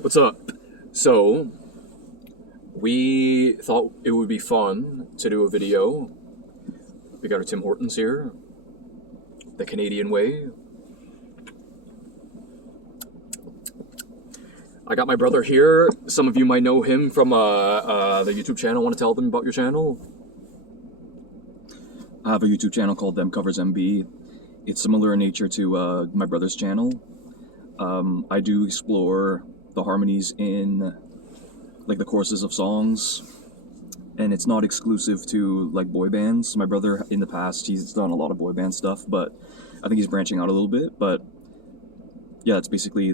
What's up? So, we thought it would be fun to do a video. We got our Tim Hortons here, the Canadian way. I got my brother here. Some of you might know him from the YouTube channel. Want to tell them about your channel? I have a YouTube channel called themcovers MB. It's similar in nature to my brother's channel. I do explore the harmonies in like the choruses of songs, and it's not exclusive to like boy bands. My brother in the past, he's done a lot of boy band stuff, but I think he's branching out a little bit. But yeah, that's basically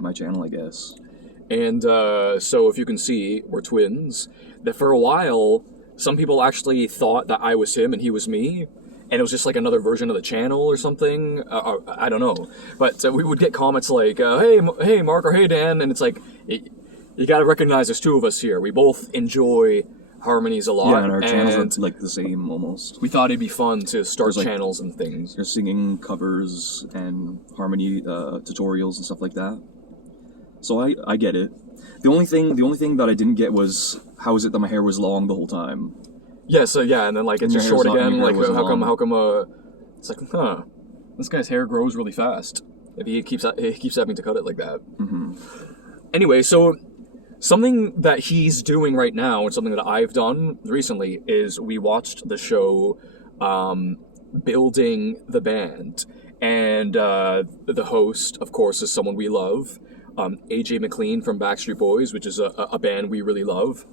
my channel, I guess. And so if you can see, we're twins. That for a while, some people actually thought that I was him and he was me. And it was just like another version of the channel or something. I don't know. But we would get comments like, hey, Mark, or hey, Dan. And it's like, you got to recognize there's two of us here. We both enjoy harmonies a lot. Yeah, and our channels are like the same almost. We thought it'd be fun to start like, channels and things. There's singing covers and harmony tutorials and stuff like that. So I get it. The only thing that I didn't get was how is it that my hair was long the whole time? Yeah, so yeah, and then like it's just short again. Like how come it's like, this guy's hair grows really fast. If he keeps having to cut it like that. Mm-hmm. Anyway, so something that he's doing right now and something that I've done recently is we watched the show Building the Band, and the host, of course, is someone we love, AJ McLean from Backstreet Boys, which is a band we really love.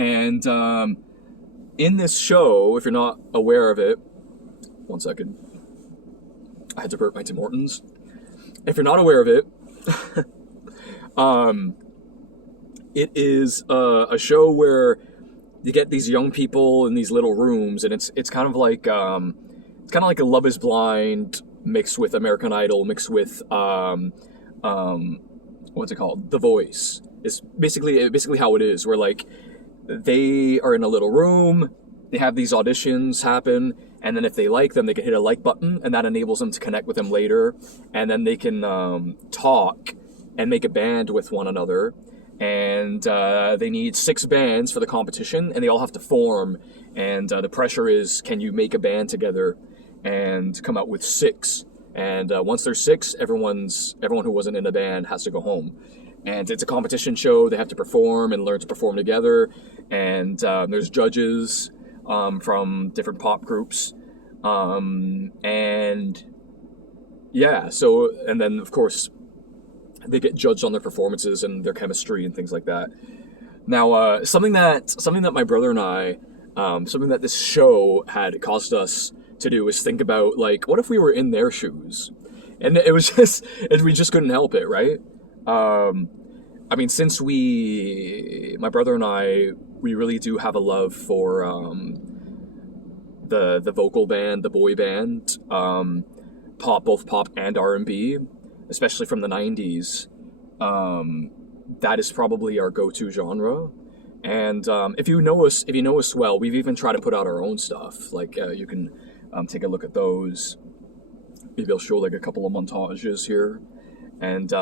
And in this show, if you're not aware of it, one second, I had to burp my Tim Hortons. If you're not aware of it, it is a show where you get these young people in these little rooms, and it's kind of like a Love Is Blind mixed with American Idol mixed with what's it called? The Voice. It's basically how it is. Where like they are in a little room, they have these auditions happen, and then if they like them, they can hit a like button, and that enables them to connect with them later, and then they can talk and make a band with one another. And they need 6 bands for the competition, and they all have to form. And the pressure is, can you make a band together and come out with 6? And once there's 6, everyone who wasn't in a band has to go home. And it's a competition show. They have to perform and learn to perform together. And there's judges from different pop groups. And yeah, so, and then of course, they get judged on their performances and their chemistry and things like that. Now, something that my brother and I, something that this show had caused us to do is think about, like, what if we were in their shoes? And it was just, we just couldn't help it, right? I mean, since my brother and I, we really do have a love for the vocal band, the boy band, both pop and R&B, especially from the 90s. That is probably our go-to genre. And if you know us well, we've even tried to put out our own stuff. Like you can take a look at those. Maybe I'll show like a couple of montages here. And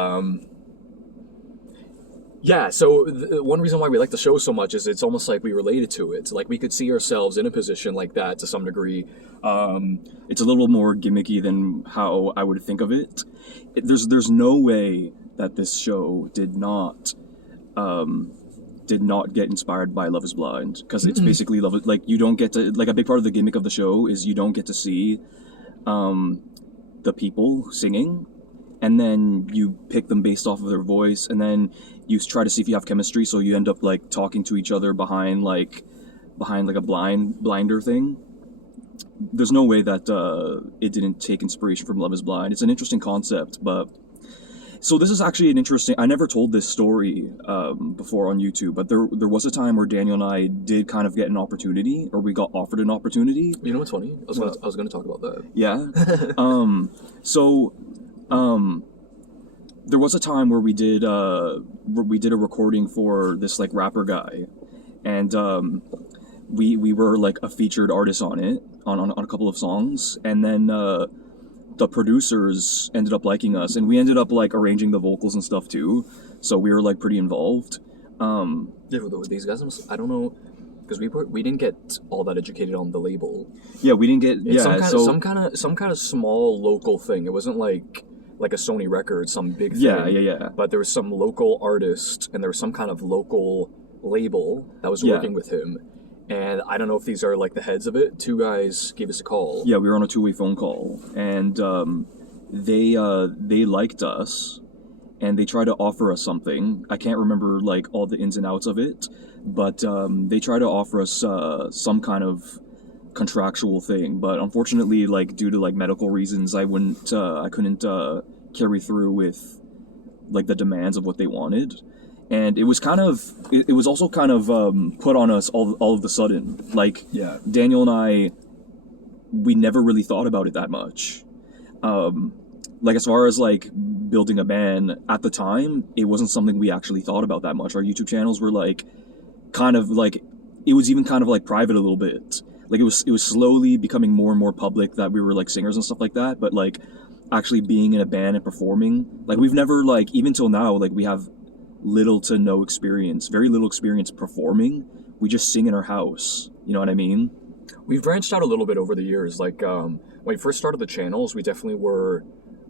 yeah, so one reason why we like the show so much is it's almost like we related to it. Like we could see ourselves in a position like that to some degree. It's a little more gimmicky than how I would think of it. There's no way that this show did not get inspired by Love Is Blind, because it's basically like you don't get to, like, a big part of the gimmick of the show is you don't get to see the people singing, and then you pick them based off of their voice, and then you try to see if you have chemistry, so you end up like talking to each other behind like a blinder thing. There's no way that it didn't take inspiration from Love Is Blind. It's an interesting concept, but so this is actually an interesting. I never told this story before on YouTube, but there was a time where Daniel and I did kind of get an opportunity, or we got offered an opportunity. You know what's funny? I was gonna talk about that. Yeah. There was a time where we did a recording for this like rapper guy, and we were like a featured artist on it on a couple of songs, and then the producers ended up liking us, and we ended up like arranging the vocals and stuff too. So we were like pretty involved. Yeah, with these guys, I don't know, because we didn't get all that educated on the label. Yeah, we didn't get It's some kind of small local thing. It wasn't like a Sony record, some big thing. Yeah. But there was some local artist, and there was some kind of local label that was working with him. And I don't know if these are like the heads of it. Two guys gave us a call. Yeah, we were on a two-way phone call, and they liked us, and they tried to offer us something. I can't remember like all the ins and outs of it, but they tried to offer us some kind of contractual thing. But unfortunately, like due to like medical reasons, I couldn't carry through with like the demands of what they wanted. And it was also kind of put on us all of the sudden. Like, Daniel and I, we never really thought about it that much. Like, as far as, like, building a band, at the time, it wasn't something we actually thought about that much. Our YouTube channels were, like, kind of, like, it was even kind of, like, private a little bit. Like, it was slowly becoming more and more public that we were, like, singers and stuff like that. But, like, actually being in a band and performing, like, we've never, like, even till now, like, we have little to no experience, very little experience performing. We just sing in our house. You know what I mean? We've branched out a little bit over the years. Like, when we first started the channels, we definitely were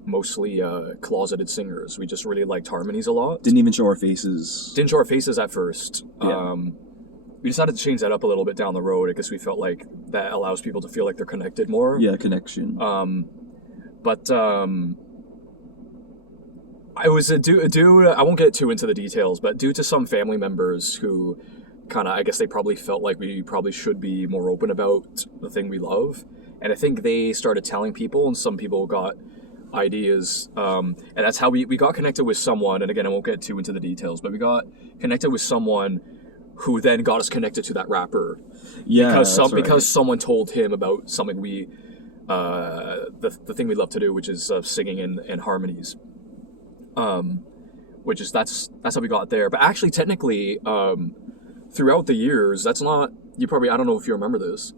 mostly closeted singers. We just really liked harmonies a lot. Didn't even show our faces. Didn't show our faces at first. Yeah. We decided to change that up a little bit down the road because we felt like that allows people to feel like they're connected more. Yeah, connection. I was due. I won't get too into the details, but due to some family members who kind of, I guess they probably felt like we probably should be more open about the thing we love, and I think they started telling people, and some people got ideas, and that's how we got connected with someone. And again, I won't get too into the details, but we got connected with someone who then got us connected to that rapper. Yeah, because someone told him about something we, the thing we love to do, which is singing in harmonies. That's how we got there. But actually, technically, throughout the years, that's not, you probably, I don't know if you remember this,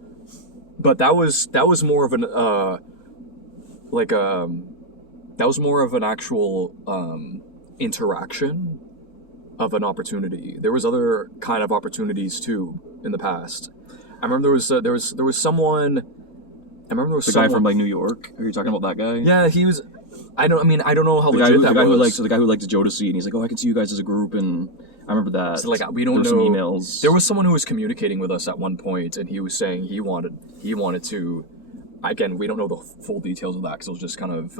but that was more of an that was more of an actual interaction of an opportunity. There was other kind of opportunities too in the past. I remember there was someone. I remember there was the guy from like New York. Are you talking about that guy? Yeah, he was. I don't know how the legit guy that was. The guy who liked Jodeci, and he's like, "Oh, I can see you guys as a group," and I remember that. So, like, we don't know. Some emails. There was someone who was communicating with us at one point, and he was saying he wanted to. Again, we don't know the full details of that because it was just kind of,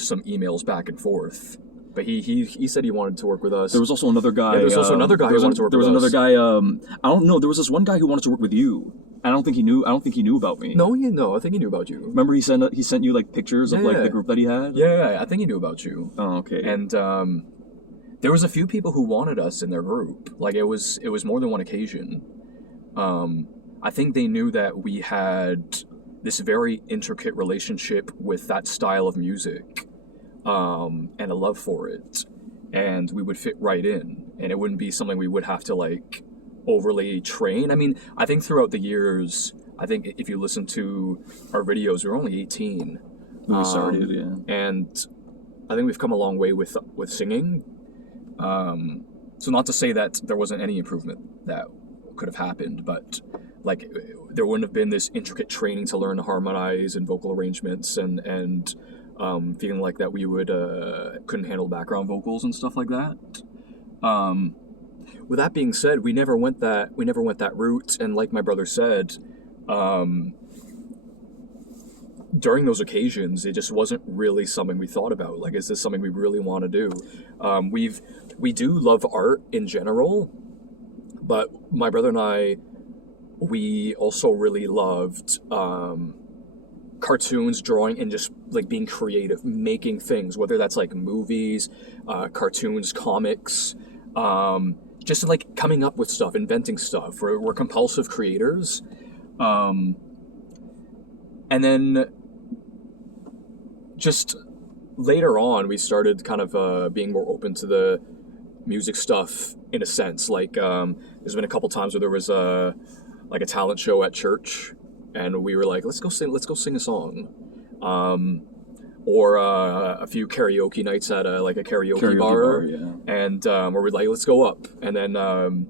some emails back and forth. But he said he wanted to work with us. There was also another guy. Yeah, there was also another guy who wanted to work with us. There was another guy. I don't know. There was this one guy who wanted to work with you. I don't think he knew about me. No, I think he knew about you. Remember, he sent you like pictures of like the group that he had. Yeah, I think he knew about you. Oh, okay. And there was a few people who wanted us in their group. Like it was more than one occasion. I think they knew that we had this very intricate relationship with that style of music, and a love for it, and we would fit right in, and it wouldn't be something we would have to like overly train. I mean, I think throughout the years, I think if you listen to our videos, we were only 18 when we started, yeah, and I think we've come a long way with singing. So not to say that there wasn't any improvement that could have happened, but like there wouldn't have been this intricate training to learn to harmonize and vocal arrangements and feeling like that we would couldn't handle background vocals and stuff like that. With that being said, we never went that route, and like my brother said, during those occasions, it just wasn't really something we thought about. Like, is this something we really want to do? We do love art in general, but my brother and I, we also really loved cartoons, drawing, and just like being creative, making things, whether that's like movies, cartoons, comics, just like coming up with stuff, inventing stuff. We're compulsive creators. And then just later on, we started kind of being more open to the music stuff in a sense. Like there's been a couple times where there was a talent show at church, and we were like, let's go sing a song. or a few karaoke nights at a karaoke bar, yeah. and where we'd like, let's go up, and then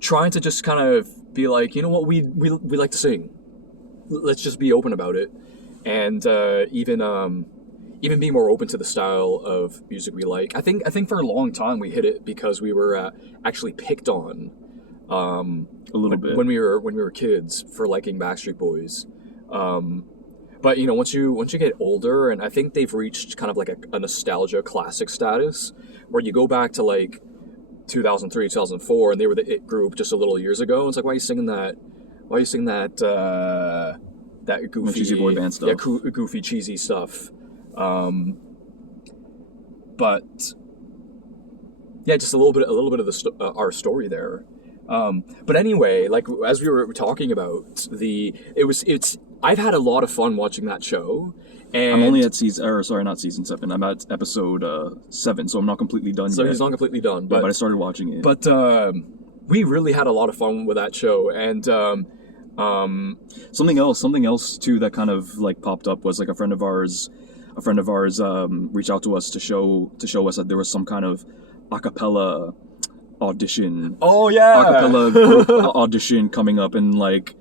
trying to just kind of be like, you know what, we like to sing, let's just be open about it, and even being more open to the style of music we like. I think for a long time we hit it because we were actually picked on A little bit. when we were kids for liking Backstreet Boys. But you know, once you get older, and I think they've reached kind of like a nostalgia classic status, where you go back to like 2003, 2004, and they were the it group just a little years ago. It's like, why are you singing that? Why are you singing that? That goofy cheesy boy band stuff. Yeah, goofy cheesy stuff. But yeah, just a little bit of the our story there. But anyway, like as we were talking about it's I've had a lot of fun watching that show. And I'm only at not season 7. I'm at episode 7, so I'm not completely done yet. So he's not completely done, but I started watching it. But we really had a lot of fun with that show, and something else too that kind of like popped up was like a friend of ours reached out to us to show us that there was some kind of a cappella audition. Oh yeah, a cappella group audition coming up, and like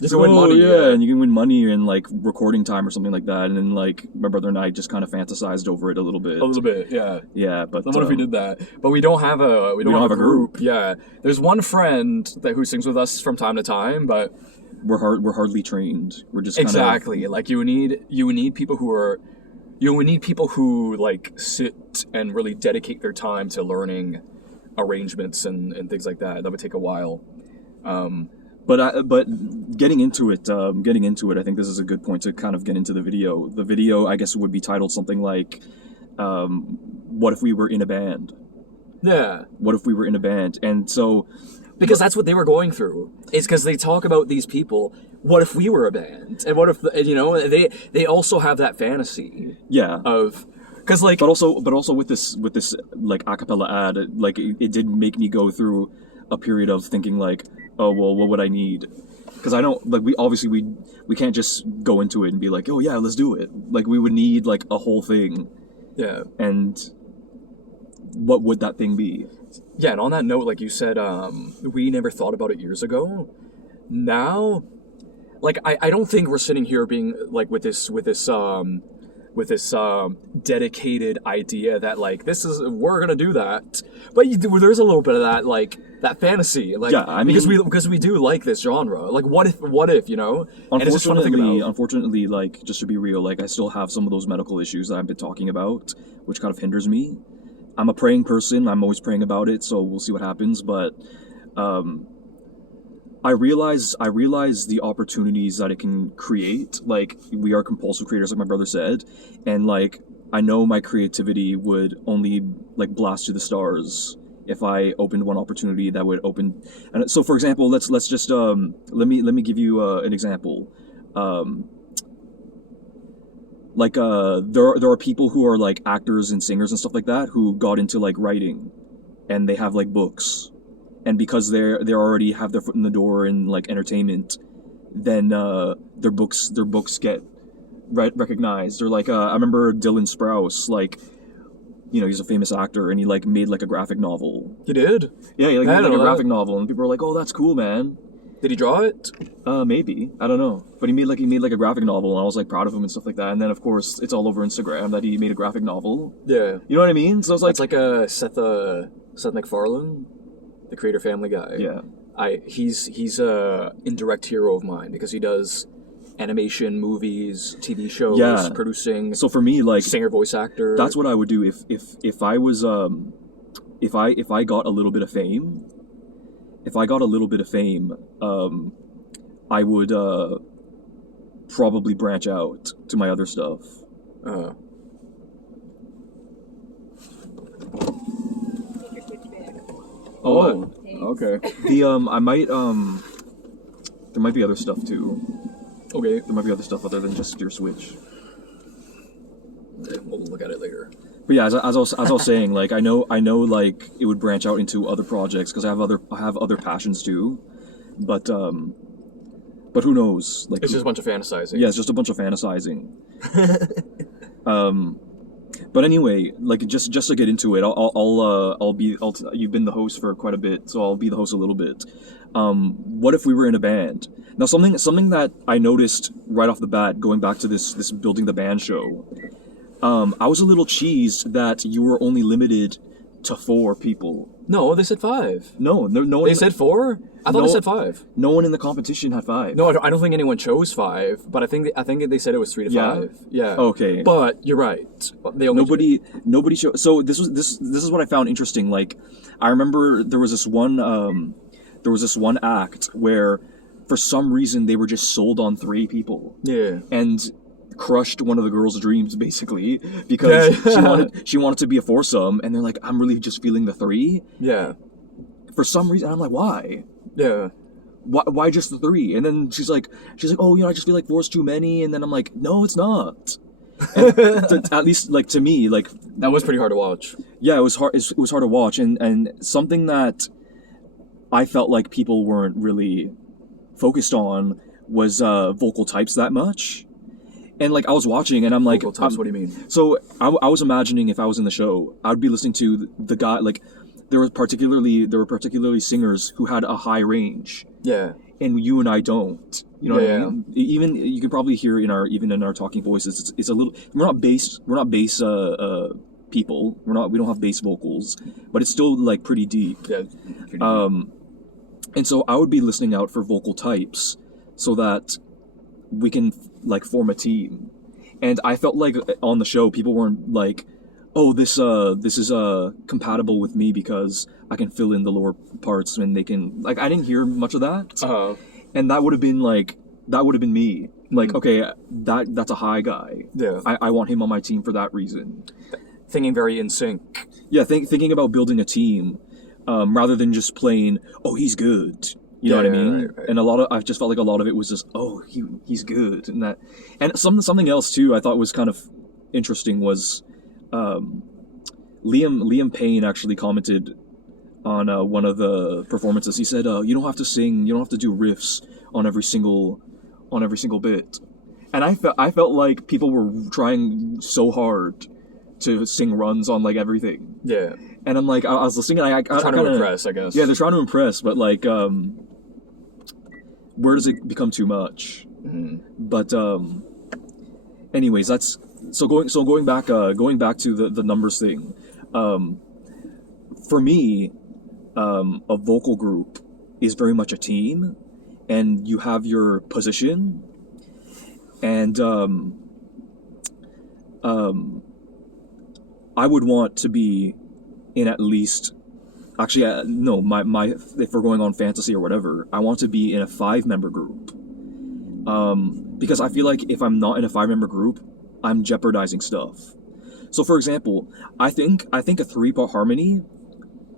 just win money. Yeah, and you can win money and like recording time or something like that. And then like my brother and I just kind of fantasized over it a little bit. Yeah. Yeah, but so what if we did that? But we don't have a have a group. Yeah, there's one friend who sings with us from time to time, but we're hardly trained. We're just exactly like you need people who like sit and really dedicate their time to learning arrangements and things like that. That would take a while. But getting into it, I think this is a good point to kind of get into the video. The video, I guess, would be titled something like, "What if we were in a band?" Yeah. What if we were in a band? And so, because that's what they were going through. It's because they talk about these people. What if we were a band? And what if they also have that fantasy? Yeah. Of because like, but also with this like a cappella ad, like it did make me go through a period of thinking like, oh well, what would I need? Because I don't like we can't just go into it and be like, oh yeah, let's do it. Like we would need like a whole thing. Yeah. And what would that thing be? Yeah, and on that note, like you said, we never thought about it years ago. Now, like I don't think we're sitting here being like with this dedicated idea that like we're gonna do that. But there's a little bit of that like that fantasy, like yeah, I mean, because we do like this genre. Like what if you know? And it's just fun to think about. Unfortunately, like just to be real, like I still have some of those medical issues that I've been talking about, which kind of hinders me. I'm a praying person. I'm always praying about it, so we'll see what happens. But I realize the opportunities that it can create. Like we are compulsive creators, like my brother said, and like I know my creativity would only like blast to the stars if I opened one opportunity that would open. And so, for example, let's just let me give you an example. There are people who are like actors and singers and stuff like that who got into like writing, and they have like books, and because they already have their foot in the door in like entertainment, then their books get recognized. Or like I remember Dylan Sprouse, like, you know, he's a famous actor, and he like made like a graphic novel. He did? Yeah, he like made like a graphic novel, and people were like, "Oh, that's cool, man." Did he draw it? Maybe, I don't know. But he made like a graphic novel, and I was like proud of him and stuff like that. And then of course it's all over Instagram that he made a graphic novel. Yeah. You know what I mean? So it's like it's like a Seth MacFarlane, the creator Family Guy. Yeah. He's a indirect hero of mine because he does animation, movies, TV shows, producing. So for me, like singer, voice actor. That's what I would do if I was if I got a little bit of fame. If I got a little bit of fame, I would probably branch out to my other stuff. Oh, okay. I might there might be other stuff too. Okay. There might be other stuff other than just your Switch. We'll look at it later. But yeah, as I was saying, like I know, like it would branch out into other projects because I have other passions too. But But who knows? Like, It's just a bunch of fantasizing. yeah, it's just a bunch of fantasizing. But anyway, like just to get into it, you've been the host for quite a bit, so I'll be the host a little bit. What if we were in a band? Now, something that I noticed right off the bat, going back to this building the band show, I was a little cheesed that you were only limited to 4 people. No, they said 5. No one. They said 4? I thought they said 5. No one in the competition had 5. No, I don't think anyone chose 5, but I think they said it was 3 to 5. Yeah. Okay. But you're right. They only nobody showed. So this is what I found interesting. Like, I remember there was this one act where, for some reason, they were just sold on 3 people. Yeah. And crushed one of the girls' dreams, basically, because she wanted to be a foursome, and they're like, I'm really just feeling the 3. Yeah. For some reason, I'm like, why? Yeah. Why just the 3? And then she's like, oh, I just feel like 4's too many. And then I'm like, no, it's not. At least, like, to me, like, that was pretty hard to watch. Yeah, it was hard. It was hard to watch, and something that I felt like people weren't really focused on was vocal types that much. And like, I was watching, and I'm like, vocal types. What do you mean? So I was imagining if I was in the show, I'd be listening to the guy. Like, there were particularly singers who had a high range. Yeah. And you and I don't. You know what I mean? Even you can probably hear in our talking voices, it's a little. We're not bass people. We don't have bass vocals, but it's still like pretty deep. Yeah. And so I would be listening out for vocal types so that we can like form a team. And I felt like on the show people weren't like, oh, this is compatible with me because I can fill in the lower parts, and they can, like, I didn't hear much of that. And that would have been me. Like, okay, that's a high guy. Yeah. I want him on my team for that reason. Thinking very in sync. Yeah, thinking about building a team, rather than just playing, oh, he's good. You know what I mean? Right. And I just felt like a lot of it was just, oh, he's good, and something else too I thought was kind of interesting was, Liam Payne actually commented on one of the performances. He said, you don't have to sing, you don't have to do riffs on every single bit. And I felt like people were trying so hard to sing runs on like everything. Yeah. And I'm like, I was listening, and I trying to impress, I guess. Yeah, they're trying to impress, but like, where does it become too much? Mm-hmm. But anyways, that's going back to the numbers thing. For me, a vocal group is very much a team, and you have your position, and I would want to be in at least. Actually, no. My if we're going on fantasy or whatever, I want to be in a 5-member group. Because I feel like if I'm not in a 5-member group, I'm jeopardizing stuff. So, for example, I think a 3-part harmony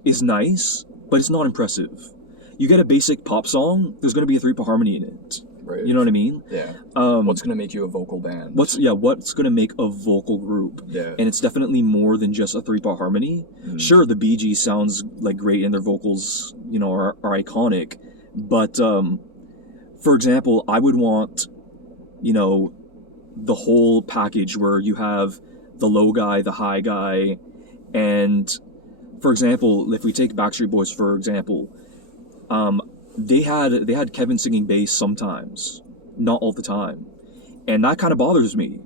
is nice, but it's not impressive. You get a basic pop song, there's going to be a 3-part harmony in it. Right. You know what I mean? Yeah. What's going to make you a vocal band? What's going to make a vocal group? Yeah. And it's definitely more than just a 3-part harmony. Mm. Sure, Sure, the Bee Gees sounds like great, and their vocals, are iconic. But for example, I would want, the whole package where you have the low guy, the high guy, and for example, if we take Backstreet Boys for example, they had Kevin singing bass sometimes, not all the time, and that kind of bothers me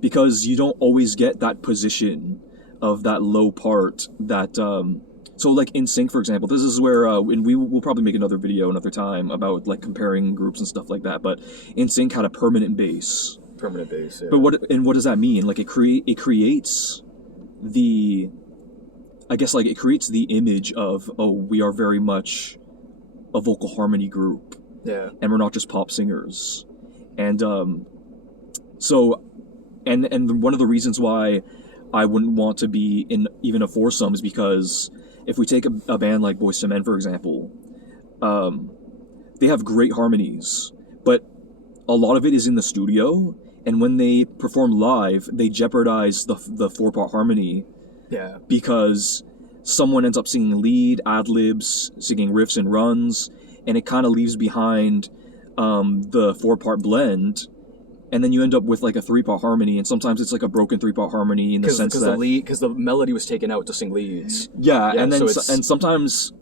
because you don't always get that position of that low part that. So like in Sync, for example, this is where and we'll probably make another video another time about like comparing groups and stuff like that. But In Sync had a permanent bass. Permanent bass. Yeah. But what does that mean? Like it creates the, I guess like it creates the image of, oh, we are very much a vocal harmony group. Yeah. And we're not just pop singers. And so and one of the reasons why I wouldn't want to be in even a foursome is because if we take a band like Boyz II Men, for example, they have great harmonies, but a lot of it is in the studio, and when they perform live, they jeopardize the 4-part harmony. Yeah. Because someone ends up singing lead, ad-libs, singing riffs and runs, and it kind of leaves behind the 4-part blend, and then you end up with like a 3-part harmony, and sometimes it's like a broken 3-part harmony in the sense that because the melody was taken out to sing leads. yeah, Yeah, and then so and sometimes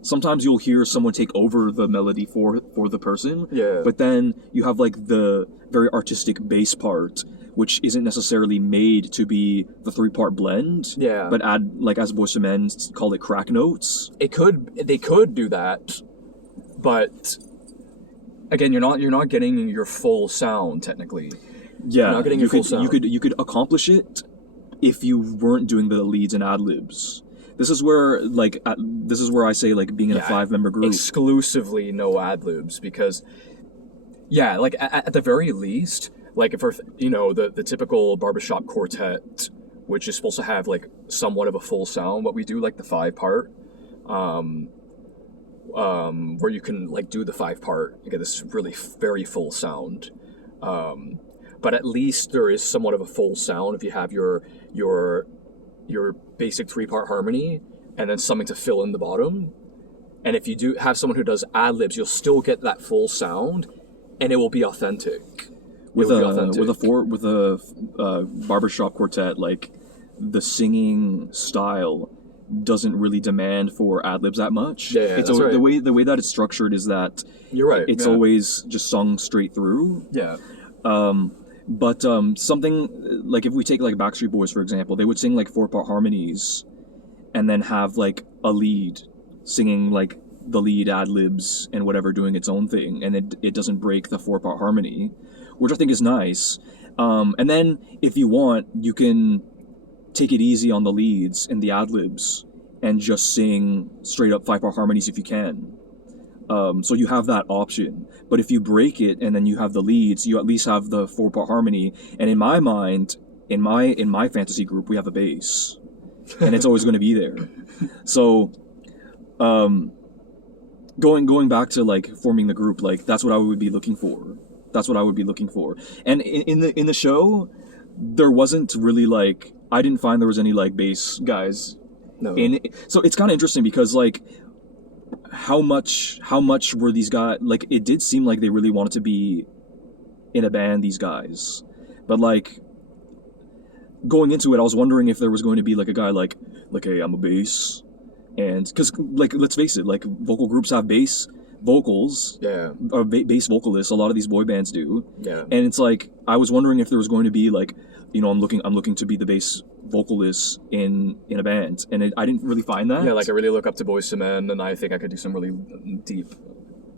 you'll hear someone take over the melody for the person. Yeah. But then you have like the very artistic bass part, which isn't necessarily made to be the 3-part blend. Yeah. But add, like, as Boyz II Men call it, crack notes. They could do that, but again, you're not getting your full sound technically. Yeah, You're not getting your full sound. you could accomplish it if you weren't doing the leads and ad libs. This is where I say, like, being in a 5-member group. Exclusively no ad libs, because yeah, like at the very least, like for the typical barbershop quartet, which is supposed to have like somewhat of a full sound, what we do, like the 5-part, where you can like do the 5-part, you get this really very full sound. But at least there is somewhat of a full sound if you have your basic 3-part harmony and then something to fill in the bottom. And if you do have someone who does ad libs, you'll still get that full sound, and it will be authentic. With a barbershop quartet, like, the singing style doesn't really demand for ad libs that much. Yeah, it's that's right. the way that it's structured is that You're right. it's always just sung straight through. Yeah. But something like, if we take like Backstreet Boys for example, they would sing like 4-part harmonies, and then have like a lead singing like the lead ad libs and whatever, doing its own thing, and it doesn't break the 4-part harmony, which I think is nice. And then if you want, you can take it easy on the leads and the ad libs and just sing straight up 5-part harmonies if you can. So you have that option. But if you break it and then you have the leads, you at least have the 4-part harmony. And in my mind, in my fantasy group, we have a bass, and it's always going to be there. So, going back to like forming the group, like, that's what I would be looking for. And in the show, there wasn't really like, I didn't find there was any like bass guys. No. So it's kind of interesting because like, how much were these guys, like, it did seem like they really wanted to be in a band, these guys, but like, going into it, I was wondering if there was going to be like a guy like hey, I'm a bass, and because like, let's face it, like, vocal groups have bass vocals, or bass vocalists. A lot of these boy bands do, and it's like, I was wondering if there was going to be like, I'm looking to be the bass vocalist in a band, and I didn't really find that. Yeah, like, I really look up to Boyz II Men, and I think I could do some really deep.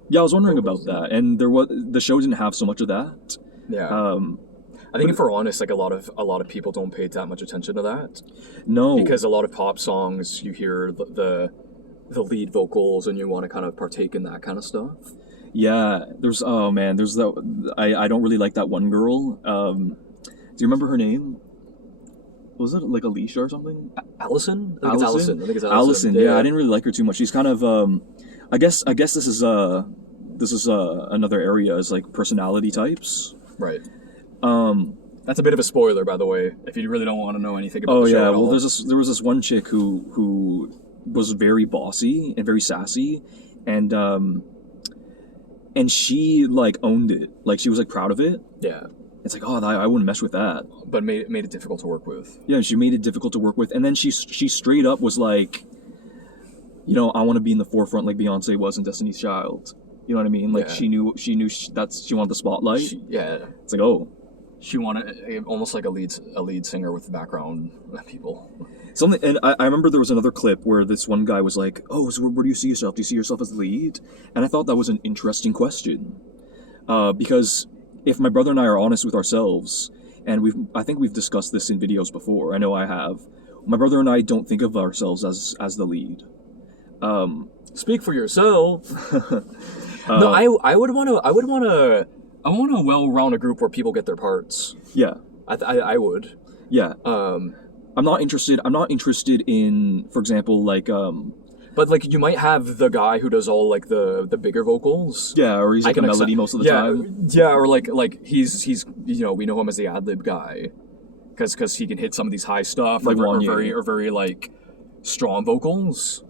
Yeah, I was wondering about that, and the show didn't have so much of that. Yeah. I think, if we're honest, like, a lot of people don't pay that much attention to that. No, because a lot of pop songs, you hear the lead vocals, and you want to kind of partake in that kind of stuff. Yeah, there's that. I don't really like that one girl. Do you remember her name? Was it like Alicia or something? Allison? I think it's Allison. Allison. Yeah, I didn't really like her too much. She's kind of I guess this is another area, is like personality types. Right. That's a bit of a spoiler, by the way, if you really don't want to know anything about the show at all. Well, there was this one chick who was very bossy and very sassy, and she like owned it. Like, she was like proud of it. Yeah. It's like, oh, I wouldn't mess with that. But made it difficult to work with. Yeah, she made it difficult to work with, and then she straight up was like, I want to be in the forefront like Beyonce was in Destiny's Child. You know what I mean? Like, she knew she wanted the spotlight. It's like, oh, she wanted almost like a lead singer with background people. Something, and I remember there was another clip where this one guy was like, oh, so where do you see yourself? Do you see yourself as the lead? And I thought that was an interesting question, because if my brother and I are honest with ourselves, and I think we've discussed this in videos before, I know I have, my brother and I don't think of ourselves as the lead. Speak for yourself. No, I want a well-rounded group where people get their parts. Yeah. I would. Yeah. I'm not interested in, for example, like, but like, you might have the guy who does all like the bigger vocals. Yeah, or he's like a melody most of the time. Yeah, or like he's we know him as the ad-lib guy, because he can hit some of these high stuff, like, or very like strong vocals.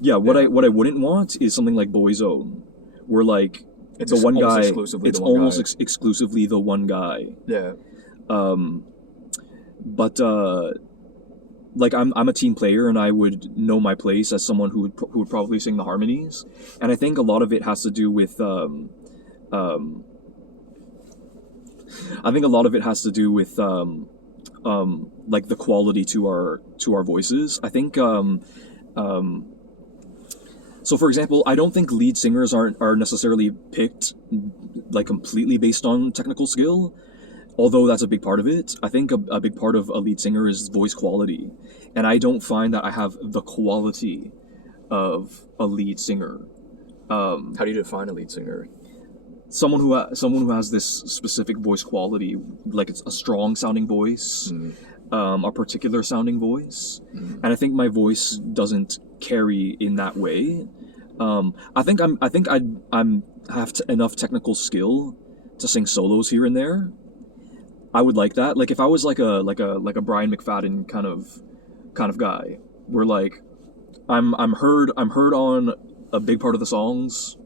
Yeah, what I wouldn't want is something like Boyzone, where like It's the one almost guy. exclusively It's the one almost guy. exclusively the one guy. Yeah. But like I'm a team player, and I would know my place as someone who would probably sing the harmonies, and I think a lot of it has to do with I think a lot of it has to do with like the quality to our voices. I think so for example, I don't think lead singers are necessarily picked like completely based on technical skill, although that's a big part of it. I think a big part of a lead singer is voice quality, and I don't find that I have the quality of a lead singer. How do you define a lead singer? Someone who has this specific voice quality, like it's a strong sounding voice, a particular sounding voice, and I think my voice doesn't carry in that way. I think I'm have enough technical skill to sing solos here and there. I would like that. Like if I was like a Brian McFadden kind of guy, where like I'm heard on a big part of the songs,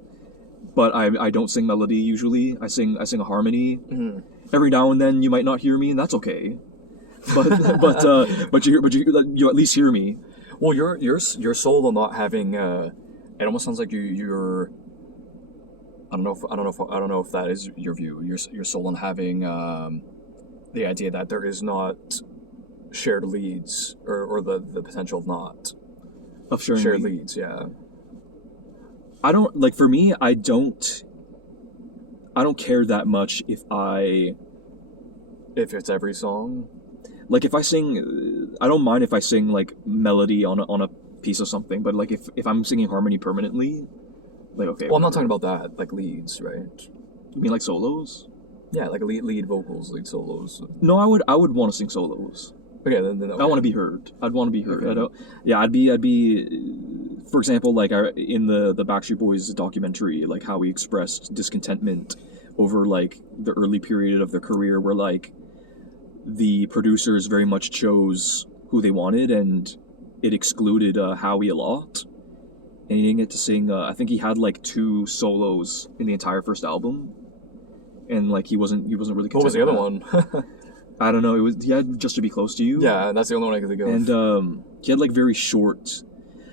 but I don't sing melody usually. I sing a harmony. Every now and then you might not hear me, and that's okay. But you at least hear me. Well, your solo not having it almost sounds like you're I don't know if that is your view. Your solo having the idea that there is not shared leads or the potential of not Of sharing shared leads. Yeah. I don't like for me. I don't care that much if If it's every song. like if I sing. I don't mind if I sing like melody on a piece of something, but like if I'm singing harmony permanently, like okay. Well, I'm not talking about that, like leads, right? You mean like solos? Yeah, like lead vocals, lead solos. No, I would want to sing solos. Okay, then okay. I want to be heard. I'd want to be heard. Okay. I don't. Yeah, I'd be. For example, like in the Backstreet Boys documentary, like how he expressed discontentment over like the early period of their career, where like the producers very much chose who they wanted, and it excluded Howie a lot, and he didn't get to sing. I think he had like 2 solos in the entire first album, and like he wasn't really. What was the other content with that. one? I don't know. It was he had Just to Be Close to You. Yeah, that's the only one I could think of. And he had like very short,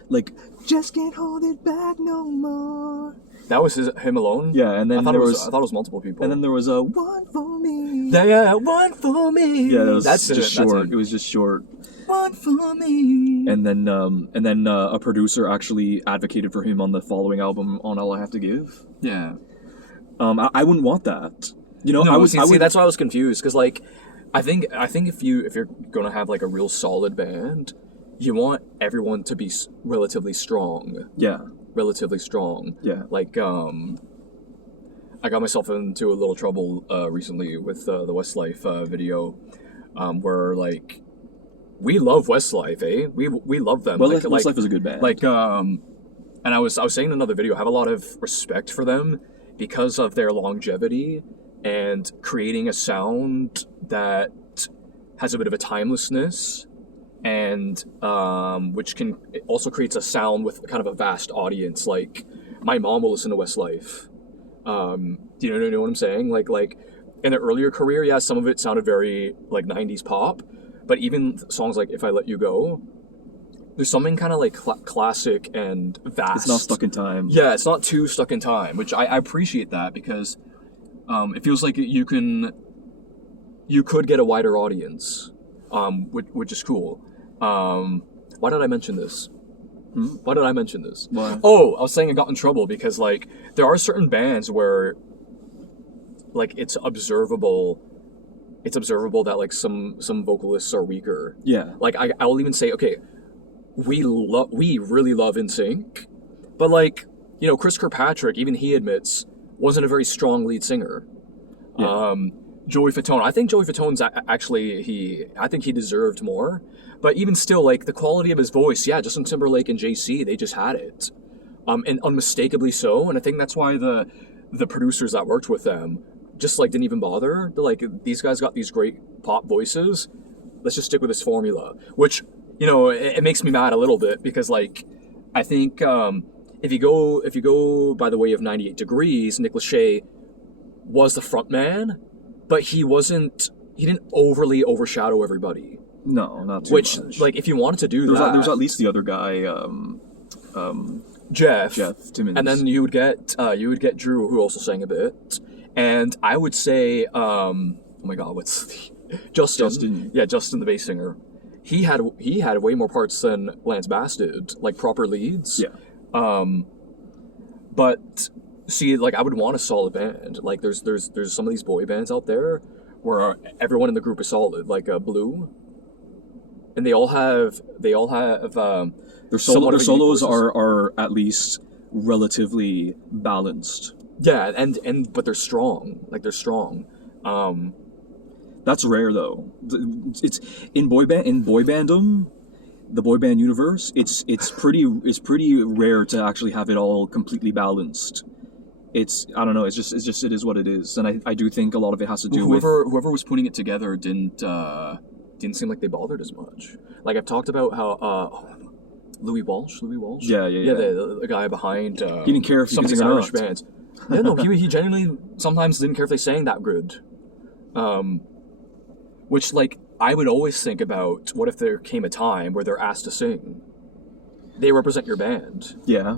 like just can't hold it back no more. That was him alone. Yeah, and then I thought there it was multiple people. and then there was a one for me. yeah, one for me. Yeah, that was That's just it, that's short. it. It was just short. One for me. And then a producer actually advocated for him on the following album, on All I Have to Give. Yeah. I wouldn't want that. You know, No, I would. see, that's why I was confused, because like, I think if you're gonna have like a real solid band, you want everyone to be relatively strong. Yeah. Relatively strong. Yeah. Like I got myself into a little trouble recently with the Westlife video, where like we love Westlife, eh? We love them. Well, like, Westlife is a good band. Like and I was saying in another video, I have a lot of respect for them because of their longevity and creating a sound that has a bit of a timelessness, and which can it also creates a sound with kind of a vast audience. Like my mom will listen to Westlife. Do you know what I'm saying? Like in their earlier career, yeah, some of it sounded very like 90s pop, but even songs like If I Let You Go, there's something kind of like classic and vast. It's not stuck in time. Yeah, it's not too stuck in time, which I appreciate that, because it feels like you could get a wider audience, which is cool. Why did I mention this? Why did I mention this? Why? Oh, I was saying I got in trouble because like there are certain bands where like it's observable that like some vocalists are weaker. Yeah. Like I'll even say, okay, we really love NSYNC, but like, you know, Chris Kirkpatrick, even he admits, wasn't a very strong lead singer. Yeah. Joey Fatone, I think Joey Fatone's actually I think he deserved more, but even still, like the quality of his voice, yeah, Justin Timberlake and JC, they just had it, and unmistakably so, and I think that's why the producers that worked with them just like didn't even bother. They're like, these guys got these great pop voices, let's just stick with this formula, which, you know, it makes me mad a little bit, because like I think if you go by the way of 98 Degrees, Nick Lachey was the front man, but he didn't overly overshadow everybody. No, not too Which, much. like, if you wanted to do there that, was at least the other guy, Jeff Timmons. and then you would get Drew, who also sang a bit, and I would say, oh my god, what's the Justin? Yeah, Justin, the bass singer. He had way more parts than Lance Bass did, like proper leads. Yeah. But see, like I would want a solid band. Like there's some of these boy bands out there where everyone in the group is solid, like Blue, and they all have their solos are at least relatively balanced. Yeah, and but they're strong. Like they're strong. That's rare though. It's in boy bandom, the boy band universe. It's pretty rare to actually have it all completely balanced. I don't know. It is what it is, and I do think a lot of it has to do with whoever was putting it together didn't seem like they bothered as much. Like I've talked about how Louis Walsh. Yeah. The guy behind. He didn't care if he some could of sing these or Irish not. bands. Yeah, no, he genuinely sometimes didn't care if they sang that good. Which, like, I would always think about, what if there came a time where they're asked to sing? They represent your band. Yeah.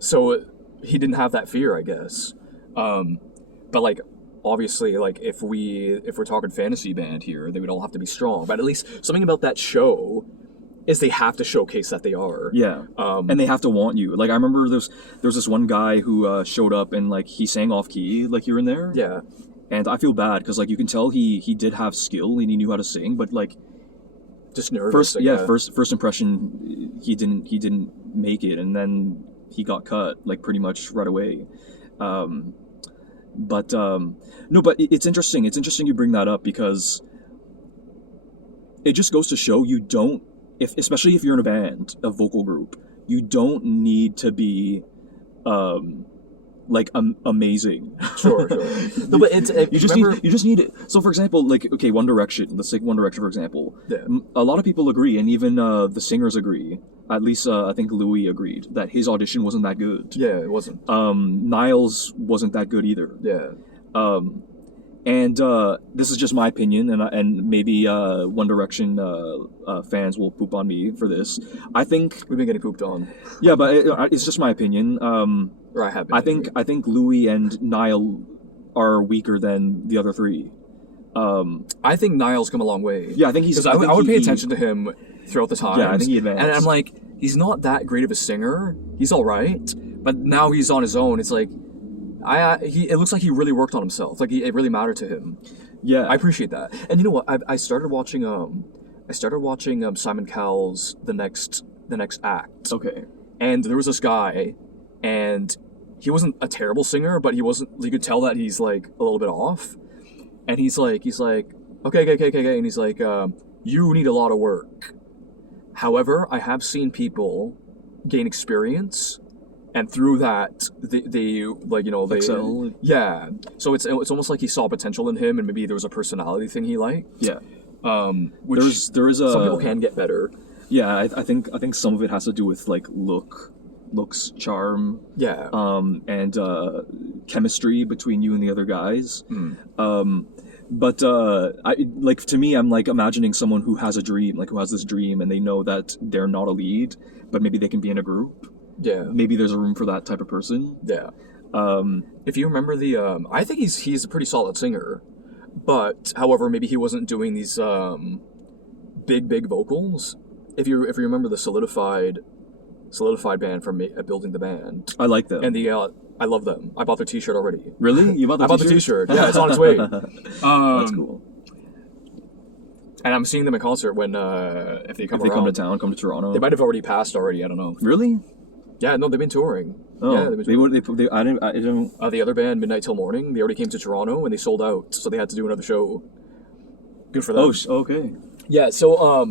So he didn't have that fear, I guess. But, like, obviously, like, if we're talking fantasy band here, they would all have to be strong. But at least something about that show is they have to showcase that they are. Yeah. And they have to want you. Like, I remember there was this one guy who showed up and, like, he sang off key, like, here and there. Yeah. And I feel bad because, like, you can tell he did have skill and he knew how to sing, but, like, just nervous. First impression, he didn't make it, and then he got cut, like, pretty much right away. No, but it's interesting. It's interesting you bring that up because it just goes to show you don't, especially if you're in a band, a vocal group, you don't need to be amazing. Sure. No, but you just need it. So, for example, like, okay, One Direction. Let's take One Direction, for example. Yeah. A lot of people agree, and even the singers agree. At least I think Louis agreed that his audition wasn't that good. Yeah, it wasn't. Niles wasn't that good either. Yeah. And this is just my opinion, and maybe One Direction fans will poop on me for this. I think we've been getting pooped on. Yeah, but it's just my opinion. Or I have been. I think Louis and Niall are weaker than the other three. I think Niall's come a long way. Yeah, I think he's. Because I would pay attention to him throughout the time. Yeah, I think he advanced. And I'm like, he's not that great of a singer. He's all right, but now he's on his own. It's like, it looks like he really worked on himself. Like it really mattered to him. Yeah, I appreciate that. And you know what? I started watching Simon Cowell's The Next Act. Okay. And there was this guy, and he wasn't a terrible singer, but you could tell that he's like a little bit off. And he's like, okay, and he's like, you need a lot of work. However, I have seen people gain experience, and through that, they excel. Yeah. So it's almost like he saw potential in him, and maybe there was a personality thing he liked. Yeah. Which there is a some people can get better. Yeah, I think some of it has to do with like looks, charm. Yeah. And chemistry between you and the other guys. But to me, I'm like imagining someone who has a dream, like who has this dream, and they know that they're not a lead, but maybe they can be in a group. Yeah. Maybe there's a room for that type of person. Yeah. If you remember I think he's a pretty solid singer, but however, maybe he wasn't doing these big vocals. If you remember the Solidified band from Building the Band. I like them. And I love them. I bought their T-shirt already. Really? You bought the T-shirt? I bought the T-shirt. Yeah, it's on its way. That's cool. And I'm seeing them in concert when if they come to town, come to Toronto. They might have already passed already. I don't know. Really? Yeah, no, they've been touring. Oh, yeah, they've been touring. I didn't. The other band, Midnight Till Morning, they already came to Toronto and they sold out, so they had to do another show. Good for them. Oh, okay. Yeah. So,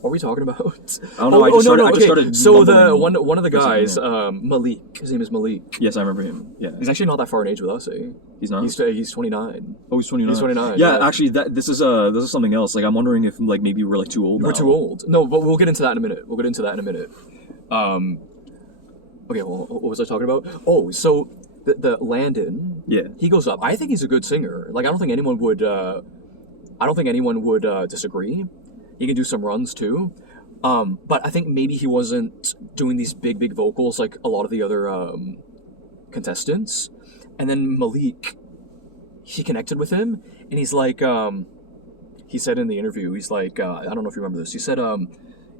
what were we talking about? I don't know. I just started. So one of the guys, Malik. His name is Malik. Yes, I remember him. Yeah. He's actually not that far in age with us, eh? He's not. He's 29. Oh, he's 29. He's 29. Yeah, actually, this is something else. Like, I'm wondering if like maybe we're like too old. We're too old. No, but we'll get into that in a minute. Okay, well, what was I talking about? Oh, so the Landon, Yeah. he goes up. I think he's a good singer. Like, I don't think anyone would. I don't think anyone would disagree. He can do some runs too. But I think maybe he wasn't doing these big vocals like a lot of the other contestants. And then Malik, he connected with him, and he's like, he said in the interview, he's like, I don't know if you remember this. He said,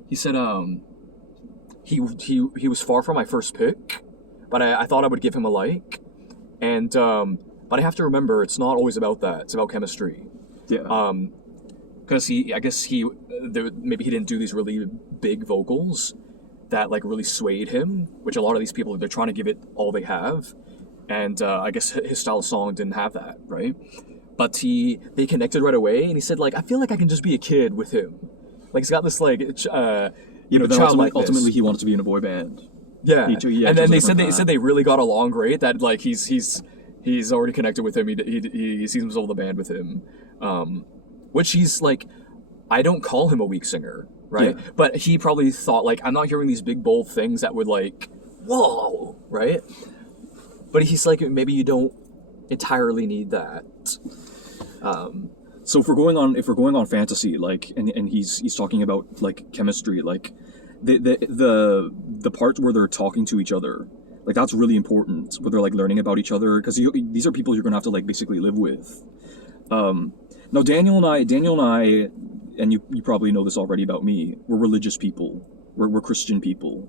he was far from my first pick, but I thought I would give him a like, and but I have to remember it's not always about that. It's about chemistry. Yeah. Because maybe he didn't do these really big vocals that like really swayed him, which a lot of these people they're trying to give it all they have, and I guess his style of song didn't have that, right? But they connected right away, and he said like I feel like I can just be a kid with him, like he's got this like Yeah, but then childlikeness. ultimately he wanted to be in a boy band. Yeah, He and then chose a they said different path. they really got along great. That like he's already connected with him. He sees himself in the band with him, which he's like. I don't call him a weak singer, right? Yeah. But he probably thought like I'm not hearing these big bold things that would like whoa, right? But he's like maybe you don't entirely need that. So if we're going on fantasy, like, and he's talking about like chemistry, like the parts where they're talking to each other, like that's really important. Where they're like learning about each other, because these are people you're gonna have to like basically live with. Now Daniel and I, and you probably know this already about me. We're religious people. We're Christian people,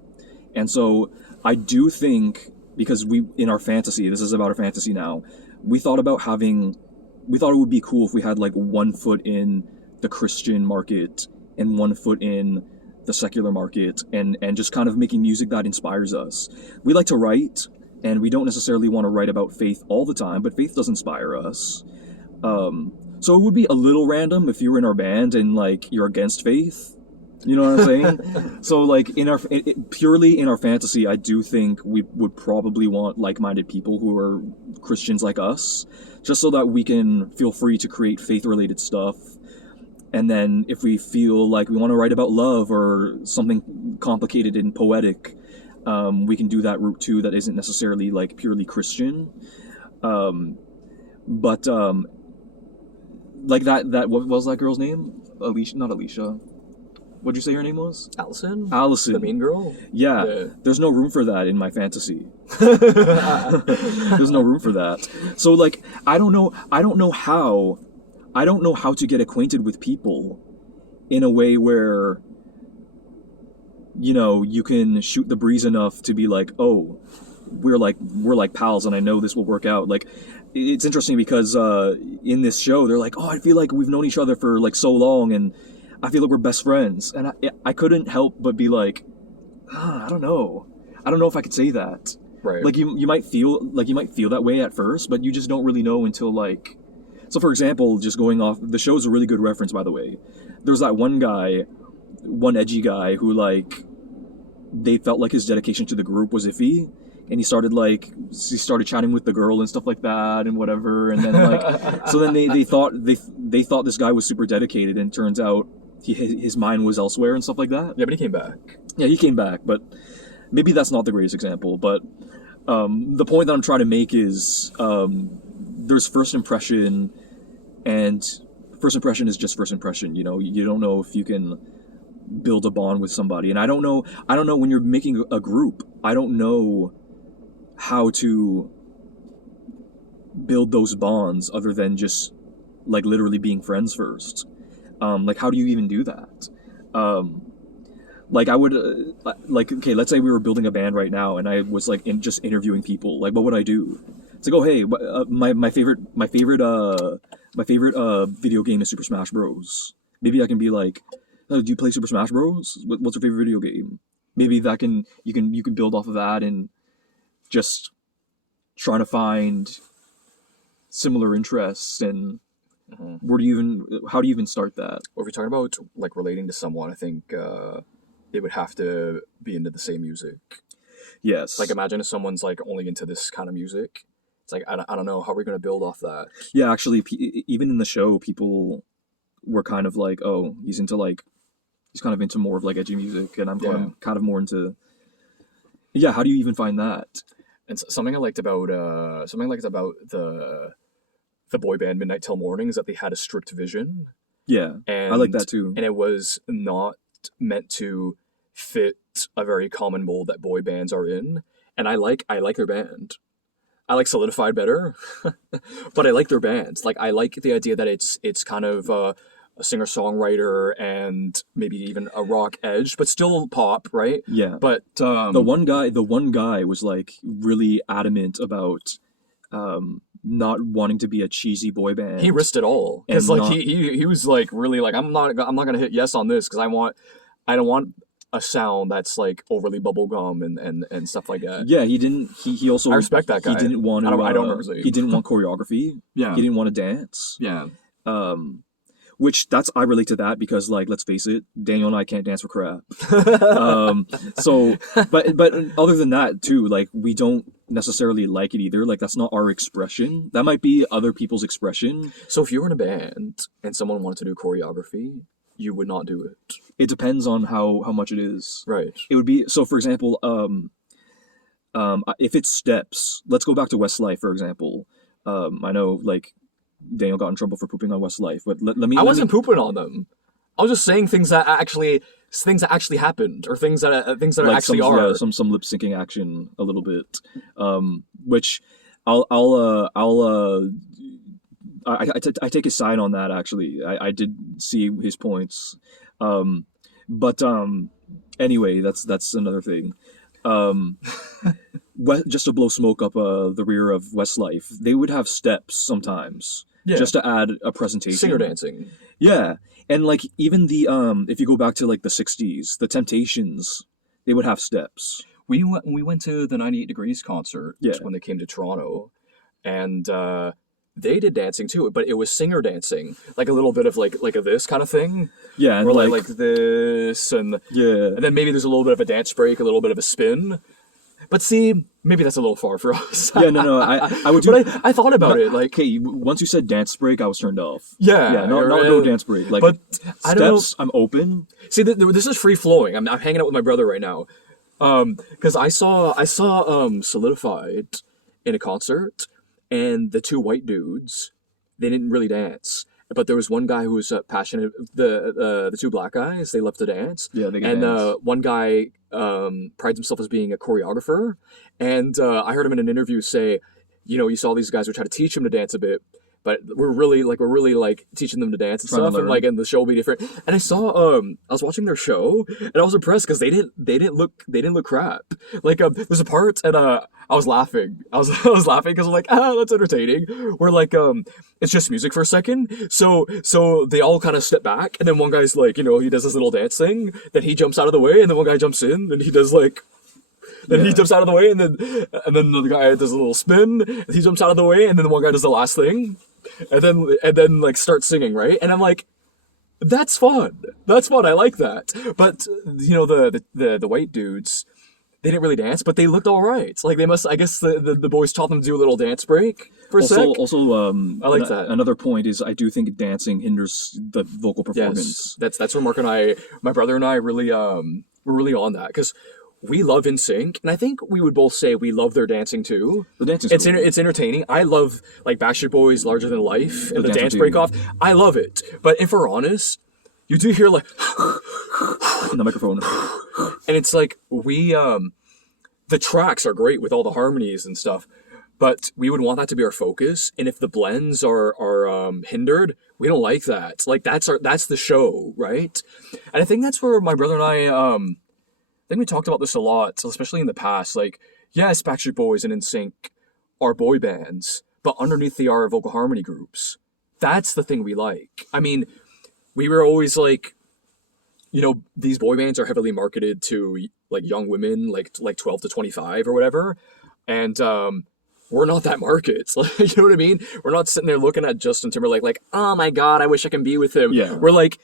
and so I do think because in our fantasy, this is about our fantasy now. We thought it would be cool if we had like 1 foot in the Christian market and 1 foot in the secular market, and just kind of making music that inspires us. We like to write, and we don't necessarily want to write about faith all the time, but faith does inspire us. So it would be a little random if you were in our band and like you're against faith. You know what I'm saying? So like purely in our fantasy, I do think we would probably want like-minded people who are Christians like us, just so that we can feel free to create faith-related stuff. And then if we feel like we want to write about love or something complicated and poetic, we can do that route too. That isn't necessarily like purely Christian. But like that what was that girl's name? Alicia, not Alicia. What'd you say her name was? Allison, Allison. the mean girl. Yeah, there's no room for that in my fantasy. There's no room for that. So like, I don't know how to get acquainted with people in a way where, you know, you can shoot the breeze enough to be like, oh, we're like pals, and I know this will work out. Like, it's interesting because in this show, they're like, oh, I feel like we've known each other for like so long, and I feel like we're best friends. And I couldn't help but be like, I don't know if I could say that. Right. Like you might feel that way at first, but you just don't really know until like. So for example, just going off, the show's a really good reference, by the way. There's that one edgy guy who like, they felt like his dedication to the group was iffy. And he started chatting with the girl and stuff like that and whatever. And then like, so then they thought this guy was super dedicated, and turns out his mind was elsewhere and stuff like that. Yeah, but he came back. Yeah, he came back, but maybe that's not the greatest example. But the point that I'm trying to make is there's first impression, and first impression is just first impression. You know, you don't know if you can build a bond with somebody. And I don't know when you're making a group, I don't know how to build those bonds other than just like literally being friends first. Like, how do you even do that? Like I would like, okay, let's say we were building a band right now, and I was like just interviewing people. Like, what would I do? It's like, oh hey, my favorite video game is Super Smash Bros. Maybe I can be like, oh, do you play Super Smash Bros? What's your favorite video game? Maybe you can build off of that, and just trying to find similar interests. And how do you even start that? Or if you're talking about like relating to someone, I think they would have to be into the same music. Yes. Like, imagine if someone's like only into this kind of music. It's like, I don't know, how are we going to build off that? Yeah, actually, even in the show, people were kind of like, oh, he's kind of into more of like edgy music, and I'm kind of more into Yeah, how do you even find that? And something I liked about the boy band Midnight Till Morning is that they had a strict vision, Yeah, I like and that too. it was not meant to fit a very common mold that boy bands are in. And I like their band. I like Solidified better, but I like their bands. Like I like the idea that it's kind of a singer songwriter and maybe even a rock edge, but still pop, right? Yeah. But The one guy was like really adamant about not wanting to be a cheesy boy band. he risked it all because and like not he was like really like I'm not gonna hit yes on this because I don't want a sound that's like overly bubblegum and stuff like that. Yeah, he also I respect that guy. he didn't want to I don't remember his name. he didn't want choreography. Yeah. He didn't want to dance. Yeah. Um which that's I relate to that because like let's face it, Daniel and I can't dance for crap. So but other than that too, like we don't necessarily like it either. Like that's not our expression. That might be other people's expression. So if you were in a band and someone wanted to do choreography, you would not do it. It depends on how much it is. Right. It would be so for example, if it's steps, let's go back to Westlife for example. I know like Daniel got in trouble for pooping on Westlife, but I wasn't pooping on them. I was just saying things that actually happened or things that like actually some, are. yeah, some lip syncing action a little bit, which I'll I take his side on that actually. I did see his points, but anyway, that's another thing. Um, just to blow smoke up the rear of Westlife, they would have steps sometimes. Yeah. Just to add a presentation. Singer dancing. Yeah. And like even the if you go back to like the 60s, the Temptations, they would have steps. We went to the 98 Degrees concert Yeah. when they came to Toronto, and they did dancing too, but it was singer dancing, like a little bit of like a this kind of thing, Yeah, and or like this, and yeah. then maybe there's a little bit of a dance break, a little bit of a spin. But see, maybe that's a little far for us. Yeah, no, I would do. But I thought about it, like, Okay, once you said dance break, I was turned off. yeah, Yeah, no dance break. Like, But I don't know. steps, I'm open. See, this is free flowing. I'm hanging out with my brother right now, because I saw Solidified in a concert, and the two white dudes, they didn't really dance. But there was one guy who was passionate. The two black guys, they love to dance. Yeah, they can and dance. one guy prides himself as being a choreographer. And I heard him in an interview say, you saw these guys were trying to teach him to dance a bit, but we're really like teaching them to dance and Trying to stuff, and learn. like, and the show will be different. And I saw I was watching their show, and I was impressed because they didn't look crap. Like there's a part, and I was laughing. I was laughing because I'm like, that's entertaining. Where like it's just music for a second, so they all kind of step back, and then one guy's like, he does this little dance thing, then he jumps out of the way, and then one guy jumps in, and he does like. Then he jumps out of the way, and then the guy does a little spin. And he jumps out of the way, and then the one guy does the last thing, and then like starts singing, right? And I'm like, that's fun. That's fun. I like that. But the white dudes, they didn't really dance, but they looked all right. Like they must. I guess the boys taught them to do a little dance break for a sec. Also, I like that. Another point is I do think dancing hinders the vocal performance. Yes, that's where Mark and I, my brother and I, really we're really on that because. We love NSYNC, and I think we would both say we love their dancing too. The dancing, it's entertaining. I love like Backstreet Boys, Larger Than Life, and the dance too. break off. I love it. But if we're honest, you do hear like in the microphone, and it's like the tracks are great with all the harmonies and stuff, but we would want that to be our focus. And if the blends are hindered, we don't like that. Like that's the show, right? And I think that's where my brother and I I think we talked about this a lot, especially in the past. Like, yes, Backstreet Boys and NSYNC are boy bands, but underneath they are vocal harmony groups. That's the thing we like. I mean, we were always like, these boy bands are heavily marketed to like young women, like 12 to 25 or whatever, and we're not that market. You know what I mean? We're not sitting there looking at Justin Timberlake like, oh my god, I wish I can be with him. Yeah. We're like.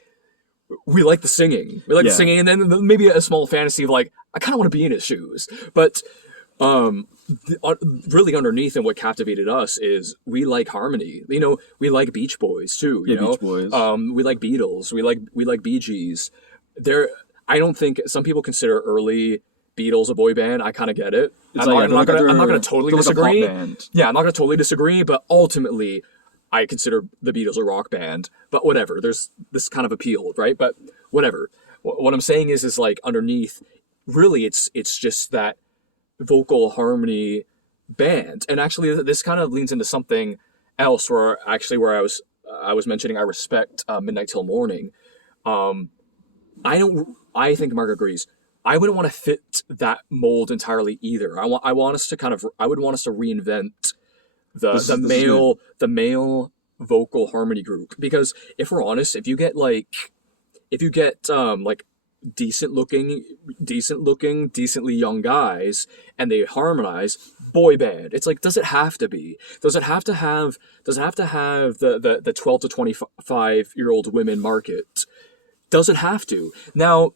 We like the singing. We like the singing, and then maybe a small fantasy of like, I kind of want to be in his shoes. But really underneath and what captivated us is we like harmony. We like Beach Boys too. Beach Boys. We like Beatles. We like Bee Gees. I don't think some people consider early Beatles a boy band. I kind of get it. I'm like, not gonna totally they're like a pop disagree. band. Yeah, I'm not gonna totally disagree, but ultimately, I consider the Beatles a rock band. But whatever, there's this kind of appeal, right? But whatever. What I'm saying is like underneath, really, it's just that vocal harmony band. And actually, this kind of leans into something else where I was mentioning I respect Midnight Till Morning. I think Mark agrees. I wouldn't want to fit that mold entirely either. I want us to I would want us to reinvent the male vocal harmony group, because if we're honest, if you get like decent looking, decently young guys and they harmonize, boy band. It's like, does it have to be? Does it have to have the 12 to 25-year-old women market? Does it have to? Now,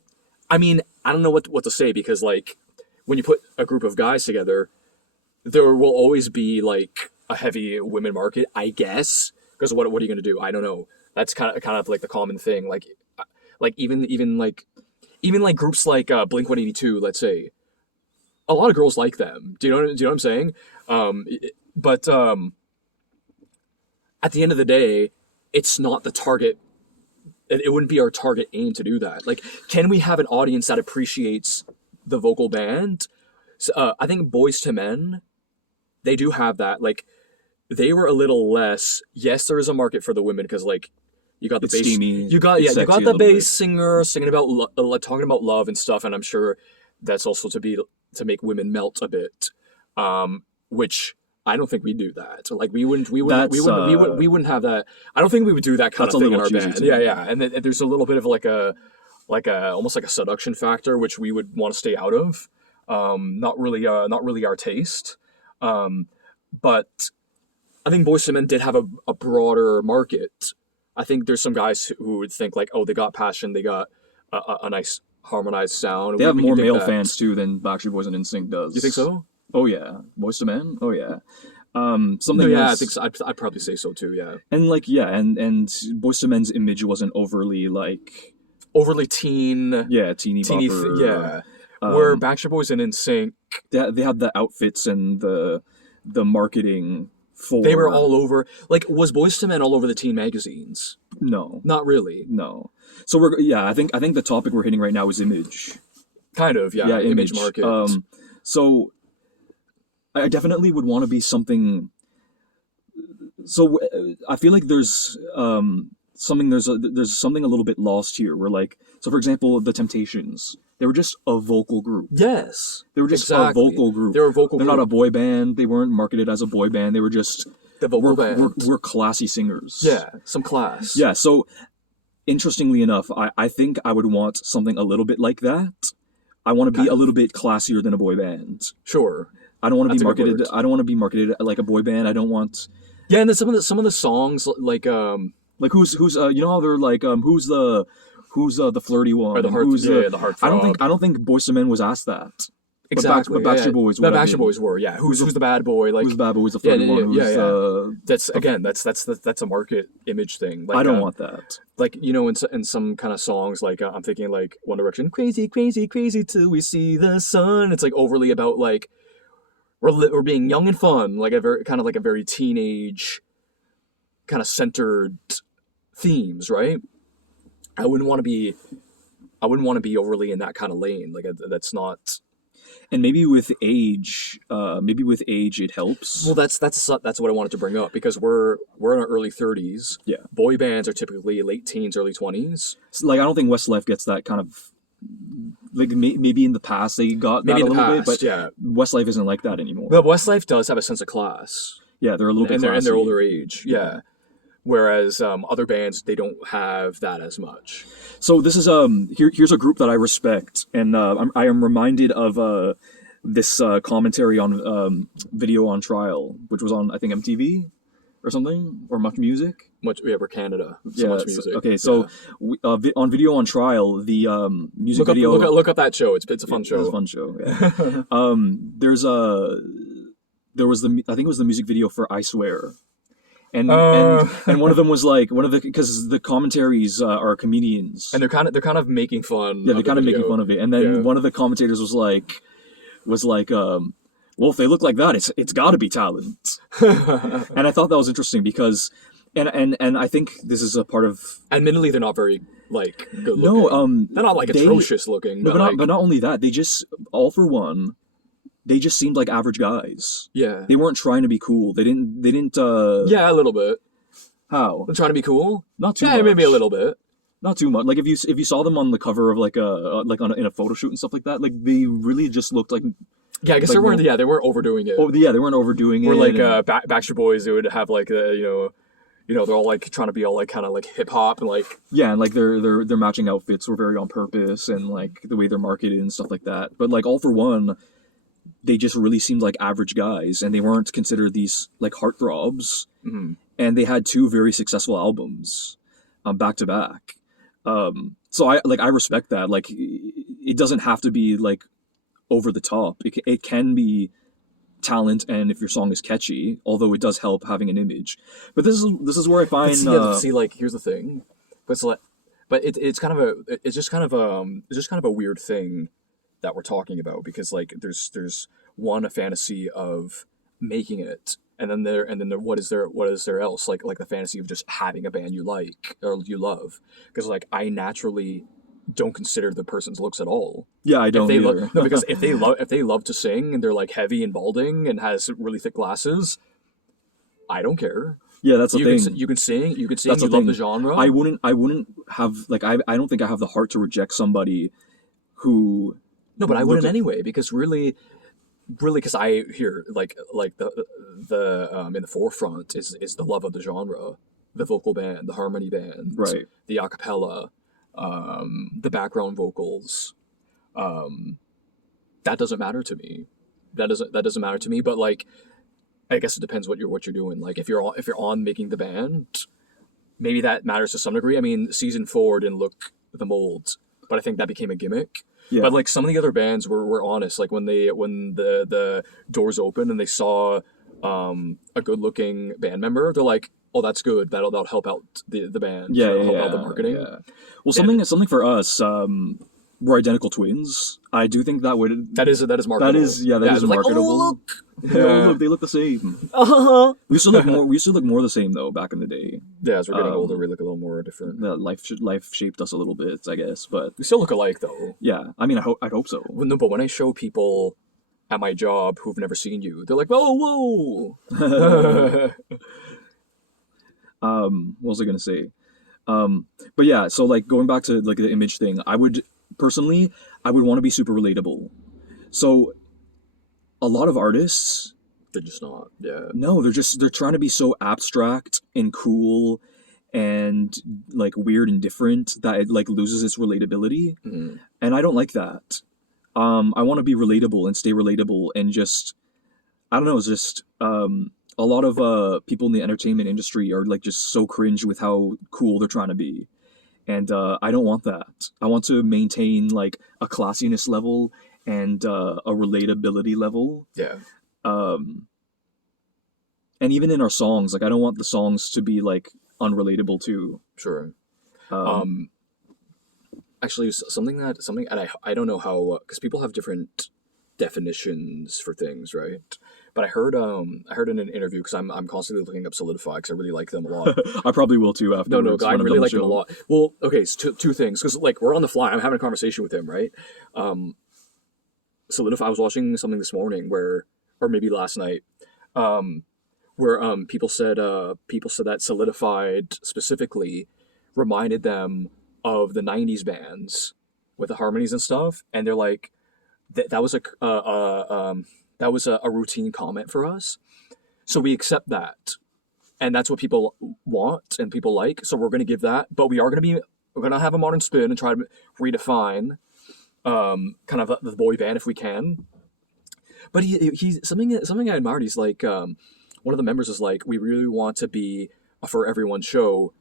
I mean, I don't know what to say, because like when you put a group of guys together, there will always be like a heavy women market, I guess. Because what are you gonna do? I don't know. That's kind of like the common thing. Like even groups like Blink-182, let's say, a lot of girls like them. Do you know what I'm saying? But at the end of the day, it's not the target. It wouldn't be our target aim to do that. Like, can we have an audience that appreciates the vocal band? So, I think Boyz II Men, they do have that. Like, they were a little less. Yes, there is a market for the women, because like you got the bass, steamy, you got the bass singer singing about talking about love and stuff, and I'm sure that's also to make women melt a bit, which I don't think we do that. Like we wouldn't have that. I don't think we would do that kind of thing in our band. Yeah, and there's a little bit of like a almost like a seduction factor, which we would want to stay out of. Not really our taste. But I think Boyz II Men did have a broader market. I think there's some guys who would think like, oh, they got passion, they got a nice harmonized sound. They have more male fans too than Backstreet Boys and NSYNC does. You think so? Oh yeah, Boyz II Men. Oh yeah. I think so. I'd probably say so too. Yeah. And and Boyz II Men's image wasn't overly teen. Yeah, teeny bopper. Yeah. Where Backstreet Boys and NSYNC, they had the outfits and the marketing. They were all over. Like, was Boyz II Men all over the teen magazines? No, not really. No. So I think the topic we're hitting right now is image. Kind of, yeah. Image market. So I definitely would want to be something. So I feel like there's something a little bit lost here. Where like, so for example, the Temptations. They were just a vocal group. Yes. They were just a vocal group. They're a vocal group. They're not a boy band. They weren't marketed as a boy band. They were just the vocal band. We're classy singers. Yeah, some class. Yeah, so interestingly enough, I think I would want something a little bit like that. I want to be a little bit classier than a boy band. Sure. I don't want to be marketed. I don't want to be marketed like a boy band. I don't want. Yeah, and then some of the songs like who's you know how they're like who's the flirty one? Or the heartthrob. I don't think Boyz II Men was asked that. Exactly. But Backstreet Boys. The Backstreet Boys were. Yeah. Who's the bad boy? Like who's the bad boy? Who's the flirty one? That's a market image thing. Like, I don't want that. Like, you know, in some kind of songs, like I'm thinking like One Direction, crazy, crazy, crazy till we see the sun. It's like overly about like we're being young and fun, like a very teenage kind of centered themes, right? I wouldn't want to be overly in that kind of lane. Like that's not. And maybe with age, it helps. Well, that's what I wanted to bring up, because we're in our early 30s. Yeah. Boy bands are typically late teens, early 20s. Like I don't think Westlife gets that kind of. Like maybe in the past they got that a little bit, but Westlife isn't like that anymore. But Westlife does have a sense of class. Yeah, they're a little bit classy. In their older age. Yeah. Whereas other bands, they don't have that as much. So this is here's a group that I respect, and I am reminded of this commentary on Video on Trial, which was on I think MTV or something, or Much Music. We're Canada. So Much Music. Okay, so on Video on Trial, the music video. Look up that show. It's a fun show. It's a fun show. Yeah. There was I think it was the music video for I Swear. And one of them was like because the commentaries are comedians, and they're kind of making fun. Yeah, they're kind of making fun of it. And then one of the commentators was like, was like, well, if they look like that, it's got to be talent. And I thought that was interesting because, and I think this is a part of. Admittedly, they're not very like good No, looking. They're not like they- atrocious looking, No, but like but not only that, they just all for one, they just seemed like average guys. yeah, They weren't trying to be cool. They didn't. yeah, a little bit. How? I'm trying to be cool. Not too Yeah, much. maybe a little bit. Not too much. Like if you saw them on the cover of like in a photo shoot and stuff like that, like they really just looked like. Yeah, I guess Like, they weren't. Yeah, they weren't overdoing it. Oh yeah, they weren't overdoing Or it. like and- Backstreet Boys, they would have like they're all like trying to be all like kind of like hip hop and like Yeah, and like their matching outfits were very on purpose, and like the way they're marketed and stuff like that. But like all for one, they just really seemed like average guys, and they weren't considered these like heartthrobs. mhm. And they had two very successful albums, back to back. So I respect that. Like it doesn't have to be like over the top. It can be talent, and if your song is catchy, although it does help having an image. But this is where I find. See, like here's the thing, but it's like, but it's kind of it's just kind of a weird thing that we're talking about because like there's one a fantasy of making it, and then there what is there else like the fantasy of just having a band you like or you love, because like I naturally don't consider the person's looks at all. Yeah, I If don't they either. no, because if they love to sing and they're like heavy and balding and has really thick glasses, I don't care. Yeah, that's the You thing. can you can sing, you That's love the the thing. genre. I wouldn't have like I don't think I have the heart to reject somebody who. No, but I look wouldn't at- anyway, because really, because I hear like the in the forefront is the love of the genre, the vocal band, the harmony band, Right. the a cappella, the background vocals. That doesn't matter to me. That doesn't matter to me. But like, I guess it depends what you're doing. Like if you're on making the band, maybe that matters to some degree. I mean, season 4 didn't look the mold, but I think that became a gimmick. Yeah. But like some of the other bands were honest. Like when the doors opened and they saw a good looking band member, they're like, oh, that's good. That'll help out the band. Yeah, That'll yeah, help out the yeah, marketing. yeah. Well, something for us. We're identical twins. I do think that would. That is marketable. That is it's like, marketable. oh look. Yeah, look, they look the same. Uh-huh. We used to look more. We used to look more the same though back in the day. Yeah, as we're getting older, we look a little more different. That life shaped us a little bit, I guess. But We still look alike though. yeah, I mean, I'd hope so. No, but when I show people at my job who've never seen you, they're like, "Oh, whoa!" What was I gonna say? But yeah, so like going back to like the image thing, I would personally, I would want to be super relatable. So a lot of artists, They're just not. Yeah. no, they're trying to be so abstract and cool and like weird and different that it like loses its relatability. Mhm. And I don't like that. I want to be relatable and stay relatable and just, I don't know, it's just a lot of people in the entertainment industry are like just so cringe with how cool they're trying to be. And I don't want that. I want to maintain like a classiness level and a relatability level. Yeah. And even in our songs, like I don't want the songs to be like unrelatable too. Sure. Um, Actually, something and I don't know how, because people have different definitions for things, right? But I heard in an interview, because I'm constantly looking up Solidify because I really like them a lot. I probably will too after. No, I really like them a lot. Well, okay, so two things, because like we're on the fly. I'm having a conversation with him, right? Solidify. I was watching something this morning or maybe last night, where people said that Solidified specifically reminded them of the '90s bands with the harmonies and stuff, and they're like, that was a routine comment for us, so we accept that, and that's what people want and people like, so we're going to give that, but we're going to have a modern spin and try to redefine kind of the boy band if we can. But he's something I admired. He's like, one of the members is like, we really want to be a for everyone show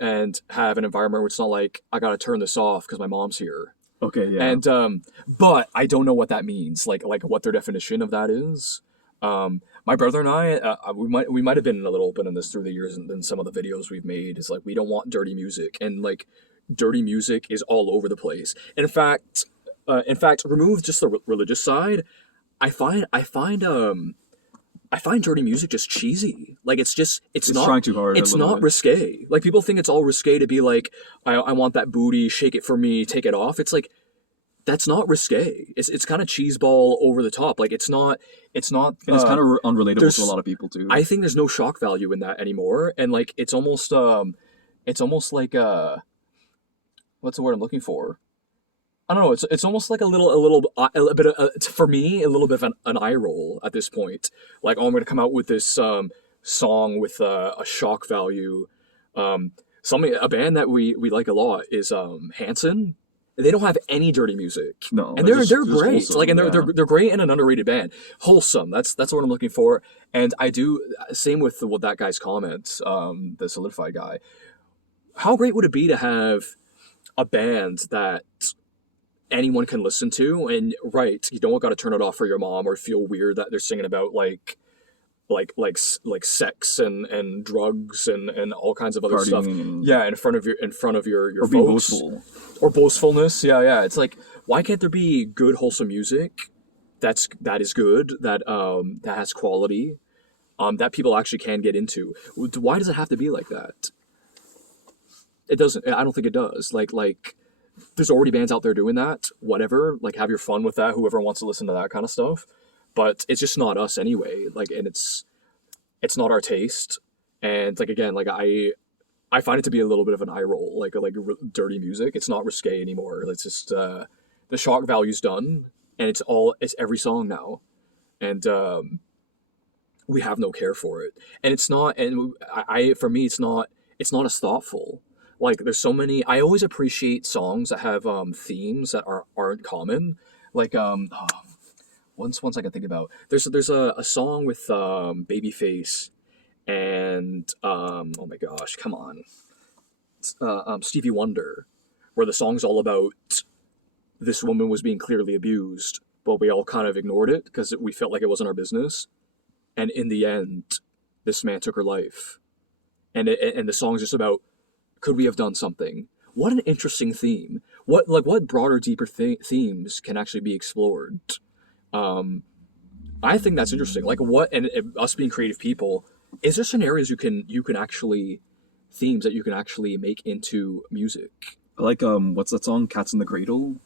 and have an environment where it's not like I gotta turn this off because my mom's here. Okay, yeah. And but I don't know what that means, like what their definition of that is. My brother and I, we might have been a little open in this through the years, and then some of the videos we've made is like we don't want dirty music, and like dirty music is all over the place. In fact, In fact, remove just the religious side. I find dirty music just cheesy. Like it's not trying too hard. It's not risque. Like people think it's all risque to be like, I want that booty, shake it for me, take it off. It's like that's not risque. It's kind of cheeseball over the top. Like it's not. And it's kind of unrelatable to a lot of people too. I think there's no shock value in that anymore, and like it's almost like what's the word I'm looking for? I don't know. It's almost like a bit of for me a little bit of an eye roll at this point. Like, oh, I'm going to come out with this song with a shock value. A band that we like a lot is Hanson. They don't have any dirty music. No, and they're great. Wholesome, Like, and they're great and an underrated band. Wholesome. That's what I'm looking for. And I do same with that guy's comment. The Solidified guy. How great would it be to have a band that anyone can listen to, and right, you don't got to turn it off for your mom or feel weird that they're singing about like sex and drugs and all kinds of other Partying stuff. Yeah, in front of your or folks. be boastful. Or boastfulness. Yeah. It's like, why can't there be good wholesome music that is good, that has quality, that people actually can get into? Why does it have to be like that? It doesn't. I don't think it does. Like there's already bands out there doing that. Whatever. Like, have your fun with that. Whoever wants to listen to that kind of stuff. But it's just not us anyway. Like, and it's not our taste. And like again, like I find it to be a little bit of an eye roll. Like dirty music. It's not risque anymore. It's just the shock value's done, and it's every song now, and we have no care for it. And it's not. And for me, it's not as thoughtful. Like, there's so many. I always appreciate songs that have themes that aren't common. Like once I can think about. There's a song with Babyface and oh my gosh, come on, Stevie Wonder, where the song's all about this woman was being clearly abused, but we all kind of ignored it because we felt like it wasn't our business. And in the end, this man took her life. And the song's just about, could we have done something? What an interesting theme. What broader, deeper themes can actually be explored? I think that's interesting. Like, and us being creative people, is there scenarios you can actually, themes that you can actually make into music? Like, what's that song? Cats in the Cradle?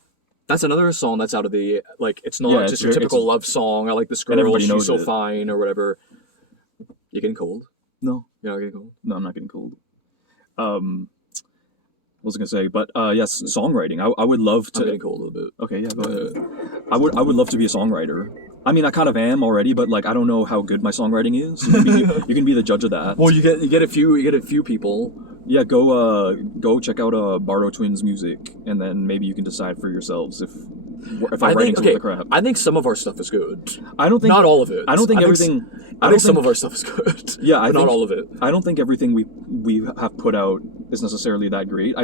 That's another song that's out of the, like, it's not just your typical love song. I like this girl, she's so fine, or whatever. You getting cold? No. You're not getting cold? No, I'm not getting cold. What was I gonna say? But yes, songwriting. I would love to. I'm getting cold a little bit. Okay, yeah, go ahead. I would love to be a songwriter. I mean, I kind of am already, but like I don't know how good my songwriting is. You can be the judge of that. Well, you get a few people. Yeah, go check out Bardo Twins music, and then maybe you can decide for yourselves if I'm writing some of the crap. I think some of our stuff is good. I don't think not all of it. I don't think everything. I think some of our stuff is good. Yeah, but not all of it. I don't think everything we have put out is necessarily that great.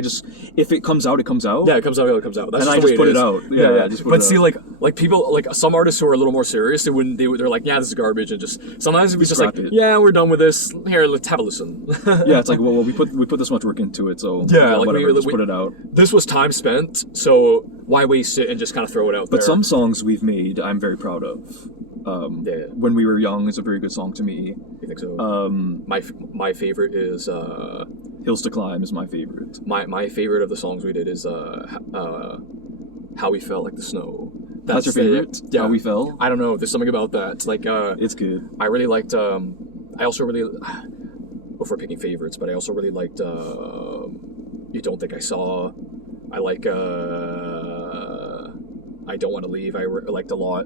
If it comes out, it comes out. Yeah, it comes out. It comes out. That's and just I the just way put it out. Yeah. Just put but it see, out. like people, like some artists who are a little more serious, they're like, yeah, this is garbage, and just sometimes we just like, yeah, we're done with this. Here, let's have a listen. Yeah, it's like, well, we put this much work into it, so yeah, like whatever, just put it out. This was time spent, so why waste it and just kind of throw it out there? But some songs we've made, I'm very proud of. When We Were Young is a very good song to me. You think so? My favorite is Hills to Climb is my favorite. My favorite of the songs we did is How We Fell Like the Snow. That's your favorite? Yeah. How We Fell? I don't know. There's something about that. Like it's good. I really liked. I also really. Before picking favorites, but I also really liked. You Don't Think I Saw. I like. I Don't Want to Leave. I liked a lot.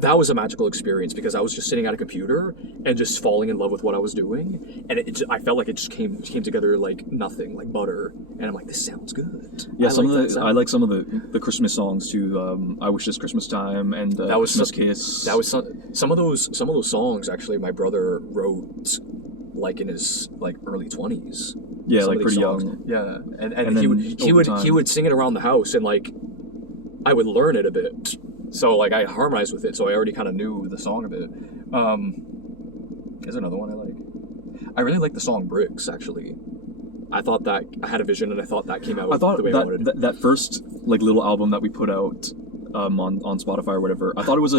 That was a magical experience because I was just sitting at a computer and just falling in love with what I was doing, and I felt like it just came together like nothing, like butter. And I'm like, this sounds good. Yeah, I like some of the Christmas songs too. I Wish This Christmas Time and that was Christmas Kiss. That was some of those songs. Actually, my brother wrote like in his like early 20s. Yeah, like pretty songs. young. Yeah, and he would sing it around the house, and like I would learn it a bit. So like I harmonized with it, so I already kind of knew the song a bit. There's another one I like. I really like the song Bricks, actually. I thought that I had a vision, and I thought that came out the way I wanted. That first like little album that we put out, on Spotify or whatever. I thought it was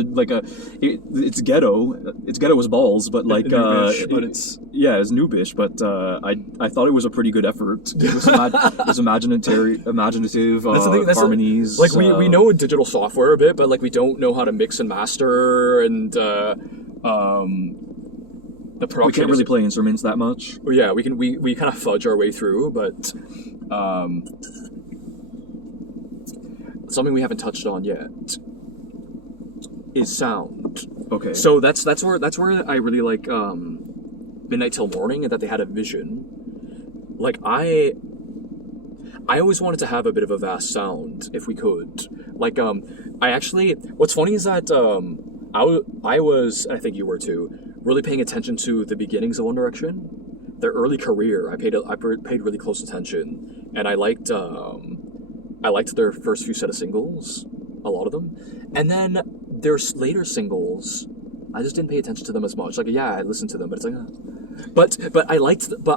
it's ghetto as balls, but like it's it's noobish, but I thought it was a pretty good effort. It was, it was imaginative harmonies. like we know digital software a bit, but like we don't know how to mix and master, and the production. We can't really play instruments that much. Well, yeah, we kind of fudge our way through, but something we haven't touched on yet is sound. Okay. So that's where I really like Midnight Till Morning, and that they had a vision. Like I always wanted to have a bit of a vast sound if we could. Like I actually, what's funny is that I was, and I think you were too, really paying attention to the beginnings of One Direction, their early career. I paid really close attention, and I liked their first few set of singles, a lot of them, and then their later singles, I just didn't pay attention to them as much. Like, yeah, I listened to them, but it's like, but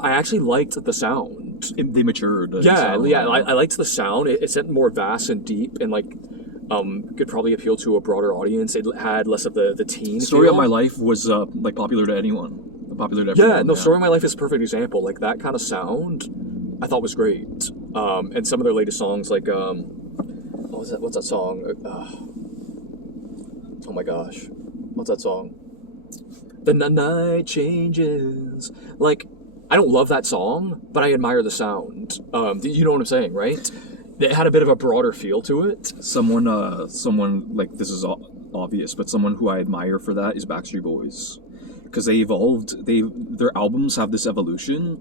I actually liked the sound. They matured. I liked the sound. It sounded more vast and deep, and like could probably appeal to a broader audience. It had less of the teen Story feel. of My Life was like popular to anyone. Popular to everyone. Yeah, no, Story of My Life is a perfect example. Like that kind of sound, I thought was great. And some of their latest songs, like what's that song? Oh my gosh, what's that song? The night changes. Like, I don't love that song, but I admire the sound. You know what I'm saying, right? It had a bit of a broader feel to it. Someone like, this is obvious, but someone who I admire for that is Backstreet Boys, because they evolved. Their albums have this evolution,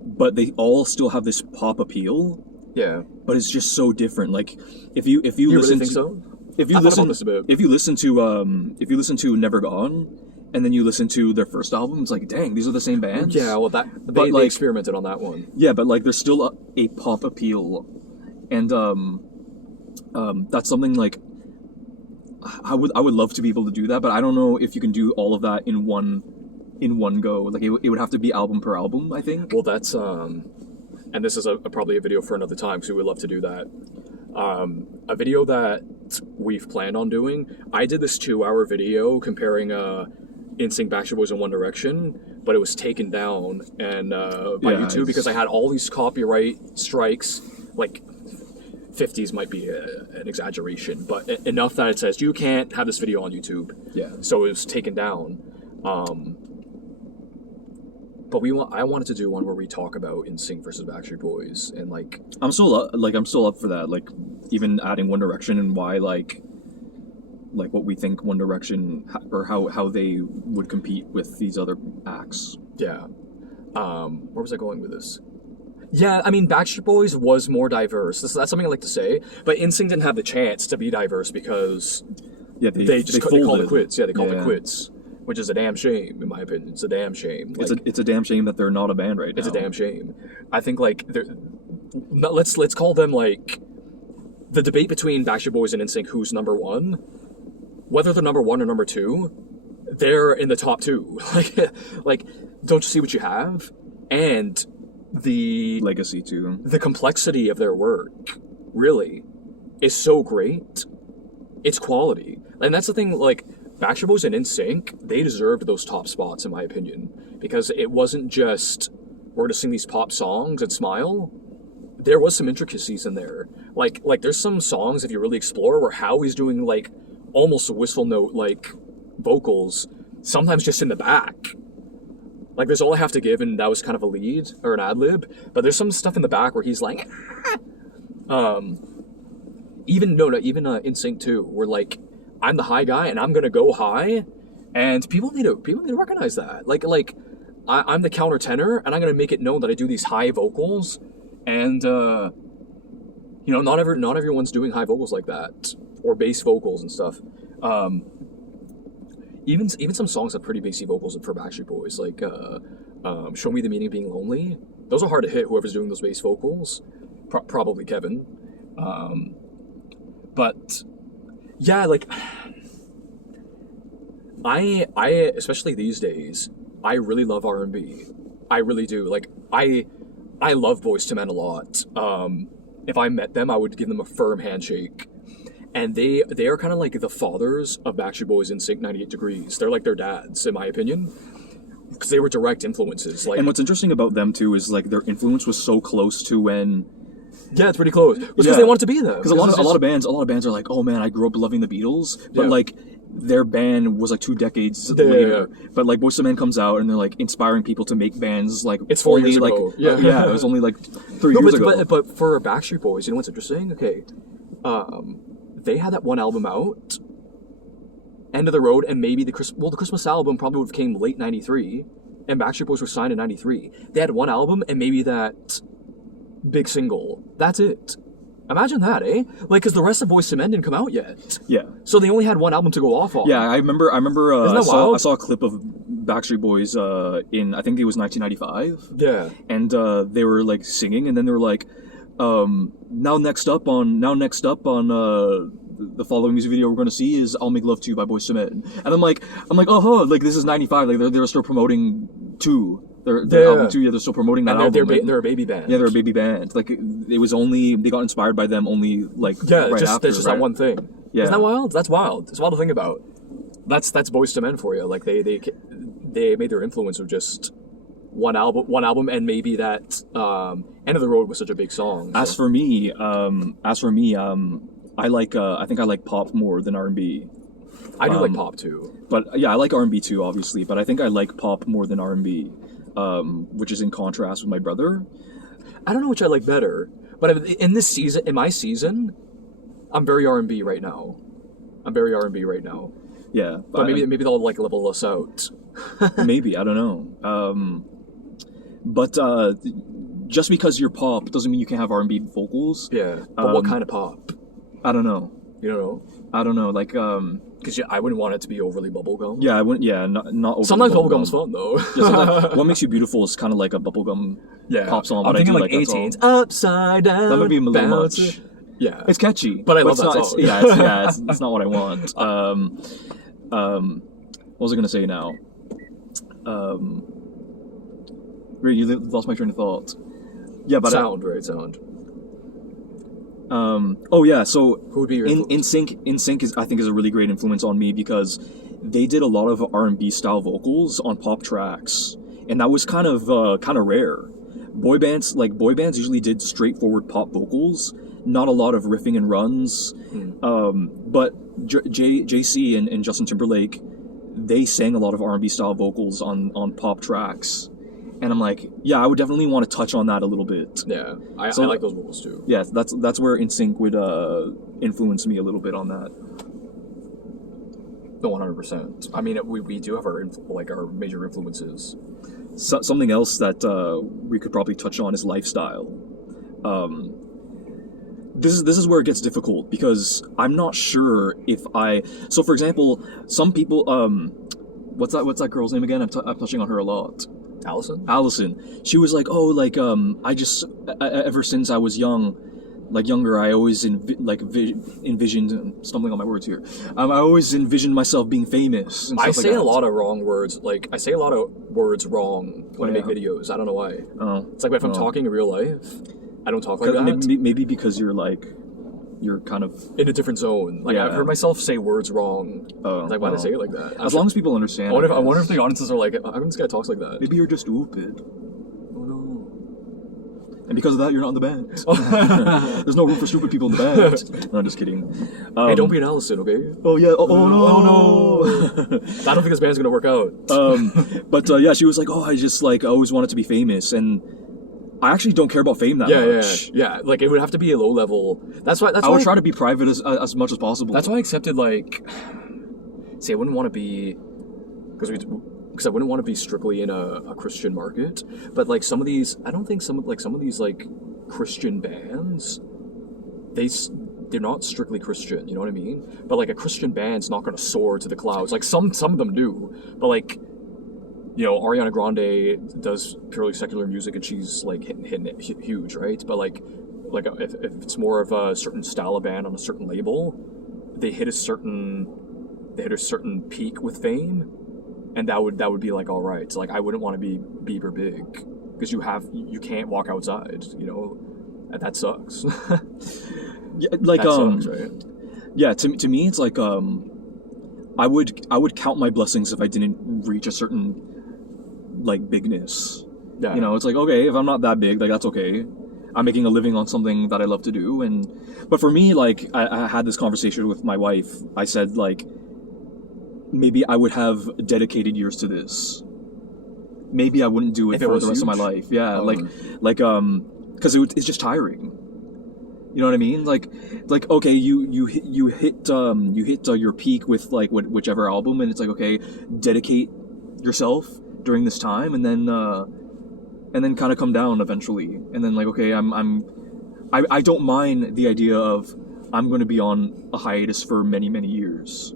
but they all still have this pop appeal. Yeah, but it's just so different. Like, if you you listen really think to, so? if you listen to Never Gone, and then you listen to their first album, it's like, dang, thing. These are the same bands. Yeah, well, they experimented on that one. Yeah, but like, there's still a pop appeal, and that's something like I would love to be able to do that, but I don't know if you can do all of that in one go. Like, it would have to be album per album, I think. Well, that's and this is probably a video for another time, because we would love to do that. A video that we've planned on doing. I did this 2-hour video comparing NSYNC, Backstreet Boys, and One Direction, but it was taken down and by YouTube because I had all these copyright strikes. Like, 50s might be an exaggeration, but enough that it says you can't have this video on YouTube. Yeah. So it was taken down. But I wanted to do one where we talk about NSYNC versus Backstreet Boys, and like I'm still up for that. Like, even adding One Direction and why, like what we think One Direction or how they would compete with these other acts. Yeah. Where was I going with this? Yeah, I mean, Backstreet Boys was more diverse. That's something I like to say. But NSYNC didn't have the chance to be diverse because they called it quits. Yeah, they called it quits, which is a damn shame, in my opinion. It's a damn shame. Like, it's a damn shame that they're not a band right now. It's a damn shame. I think, like, let's call them, like, the debate between Backstreet Boys and NSYNC, who's number one, whether they're number one or number two, they're in the top two. Like, don't you see what you have? And the legacy too. The complexity of their work really is so great. It's quality. And that's the thing, like, Backstreet Boys and NSYNC, they deserved those top spots, in my opinion, because it wasn't just we're gonna sing these pop songs and smile. There was some intricacies in there. Like there's some songs, if you really explore, where Howie's doing like almost a whistle note like vocals, sometimes just in the back. Like, there's All I Have to Give, and that was kind of a lead or an ad lib, but there's some stuff in the back where he's like, even NSYNC too, where like, I'm the high guy and I'm gonna go high, and people need to recognize that. Like I'm the countertenor and I'm gonna make it known that I do these high vocals, and not everyone's doing high vocals like that, or bass vocals and stuff. Even some songs have pretty bassy vocals for Backstreet Boys, like Show Me the Meaning of Being Lonely. Those are hard to hit, whoever's doing those bass vocals. Probably Kevin. But yeah, like, I especially these days, I really love R&B. I really do. Like, I love Boyz II Men a lot. If I met them, I would give them a firm handshake. and they are kind of like the fathers of Backstreet Boys and Sync 98 Degrees. They're like their dads, in my opinion, because they were direct influences. Like, And what's interesting about them too is like their influence was so close to when. yeah, it's pretty close. It's because Yeah. they wanted to be them. Because a lot of bands are like, oh man, I grew up loving the Beatles, but Yeah. like their band was like 2 decades Yeah, later. yeah. But like Boyz II Men comes out and they're like inspiring people to make bands like It's 4 only, years like, ago. Yeah. yeah, it was only like 3 No, years ago. but for Backstreet Boys, you know what's interesting? Okay, they had that one album out, End of the Road, and maybe the Christmas album probably would have came late '93, and Backstreet Boys were signed in '93. They had one album and maybe that big single. That's it. Imagine that, eh? Like, because the rest of Boyz II Men didn't come out yet, yeah. so they only had one album to go off on. Yeah, I remember. Isn't that wild? I saw a clip of Backstreet Boys in I think it was 1995. Yeah. And they were like singing, and then they were like, now next up on the following music video we're going to see is "I'll Make Love to You" by Boyz II Men. And I'm like, oh, like this is '95. Like they're still promoting their album 2. Yeah, they're still promoting that And album. they're a baby band. Yeah, they're a baby band. Like it was only they got inspired by them only like Yeah, right just after. that's just right? that one thing. Yeah. Isn't that wild? That's wild. It's wild to think about. That's Boyz II Men for you. Like they made their influence of just one album, and maybe that End of the Road was such a big song. So. As for me, I like I think I like pop more than R&B. I do like pop too. But yeah, I like R&B too, obviously. But I think I like pop more than R&B, which is in contrast with my brother. I don't know which I like better, but in my season, I'm very R&B right now. Yeah, But maybe they'll like level us out. maybe I don't know. But just because you're pop doesn't mean you can't have R&B vocals. Yeah, but what kind of pop? I don't know. You don't know? I don't know. Like Because I wouldn't want it to be overly bubblegum. yeah, I wouldn't. Yeah, not over. Sometimes bubblegum's fun though. What Makes You Beautiful is kind of like a bubblegum pop song. I'm but thinking I do like that's all. 18's Upside Down. That might be a little bounce much. it. Yeah. It's catchy, But I love it's that not, song. it's not what I want. What was I gonna say now? Wait, you lost my train of thought. Yeah, but Sound. oh yeah, so Who would be your In Sync is I think is a really great influence on me because they did a lot of R&B style vocals on pop tracks, and that was kind of rare. Boy bands usually did straightforward pop vocals, not a lot of riffing and runs. But JC and Justin Timberlake, they sang a lot of R&B style vocals on pop tracks. And I'm like, yeah, I would definitely want to touch on that a little bit. Yeah, I like those vocals too. Yeah, that's where NSYNC would influence me a little bit on that. No, 100%. I mean, we do have our major influences. Something else that we could probably touch on is lifestyle. This is where it gets difficult because I'm not sure if so for example, some people what's that girl's name again? I'm touching on her a lot. Allison. She was like, oh, like ever since I was younger, I always envisioned stumbling on my words here. I always envisioned myself being famous. And I stuff say like a that. lot of wrong words. Like, I say a lot of words wrong when I make videos. I don't know why. Oh, It's like if I'm talking in real life, I don't talk like that. Maybe because you're kind of In a different zone. Like, Yeah. I've heard myself say words wrong. Oh, It's like, why did I oh. say it like that? as long as people understand. I wonder if the audiences are like, how come this guy talks like that? Maybe you're just stupid, Oh no. and because of that, you're not in the band. There's no room for stupid people in the band. No, I'm just kidding. Hey, don't be an Allison, okay? Oh yeah. Oh no. Oh, no. I don't think this band's gonna work out. But yeah, she was like, oh, I always wanted to be famous, and I actually don't care about fame that much. Yeah. Like, it would have to be a low level. That's why. I would try to be private as much as possible. That's why I accepted, like, see, I wouldn't want to be, because I wouldn't want to be strictly in a Christian market. But like some of these, I don't think some of these like Christian bands, they're not strictly Christian. You know what I mean? But like a Christian band's not going to soar to the clouds. Like some of them do, but like, you know, Ariana Grande does purely secular music and she's like hitting it huge, right? But like if it's more of a certain style of band on a certain label, they hit a certain peak with fame, and that would be like all right. So like I wouldn't want to be Bieber big because you can't walk outside, you know, and that sucks. Yeah, like that sucks, right? Yeah, to me, it's like I would count my blessings if I didn't reach a certain like bigness. Yeah. You know, it's like, okay, if I'm not that big, like that's okay. I'm making a living on something that I love to do, but for me, like I had this conversation with my wife. I said like maybe I would have dedicated years to this. Maybe I wouldn't do it If it for was the rest of my huge? life. Yeah, Oh. because it's just tiring. You know what I mean? Like okay, you hit your peak with like whichever album, and it's like, okay, dedicate yourself during this time, and then kind of come down eventually, and then like, okay, I don't mind the idea of I'm going to be on a hiatus for many years,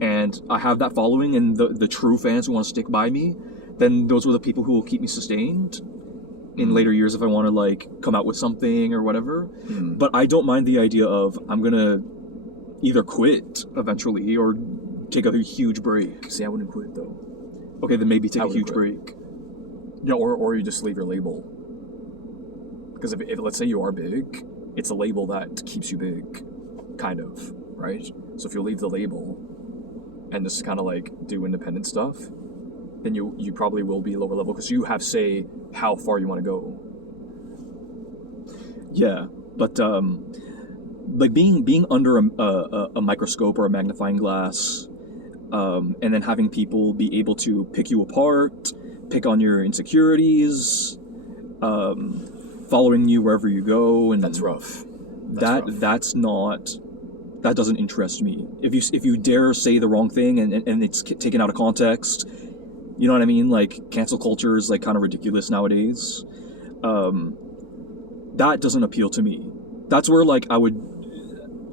and I have that following and the true fans who want to stick by me. Then those are the people who will keep me sustained in later years if I want to like come out with something or whatever. But I don't mind the idea of I'm gonna either quit eventually or take a huge break. See, I wouldn't quit though. Okay, then maybe take I a would huge quit. break. Yeah, or you just leave your label. Because if let's say you are big, it's a label that keeps you big, kind of, right? So if you leave the label and just kind of like do independent stuff, then you probably will be lower level because you have say how far you want to go. Yeah, but like being under a microscope or a magnifying glass, and then having people be able to pick you apart, pick on your insecurities, following you wherever you go, and That's rough. That doesn't interest me. If you dare say the wrong thing and it's taken out of context, you know what I mean? Like cancel culture is like kind of ridiculous nowadays. That doesn't appeal to me. That's where like I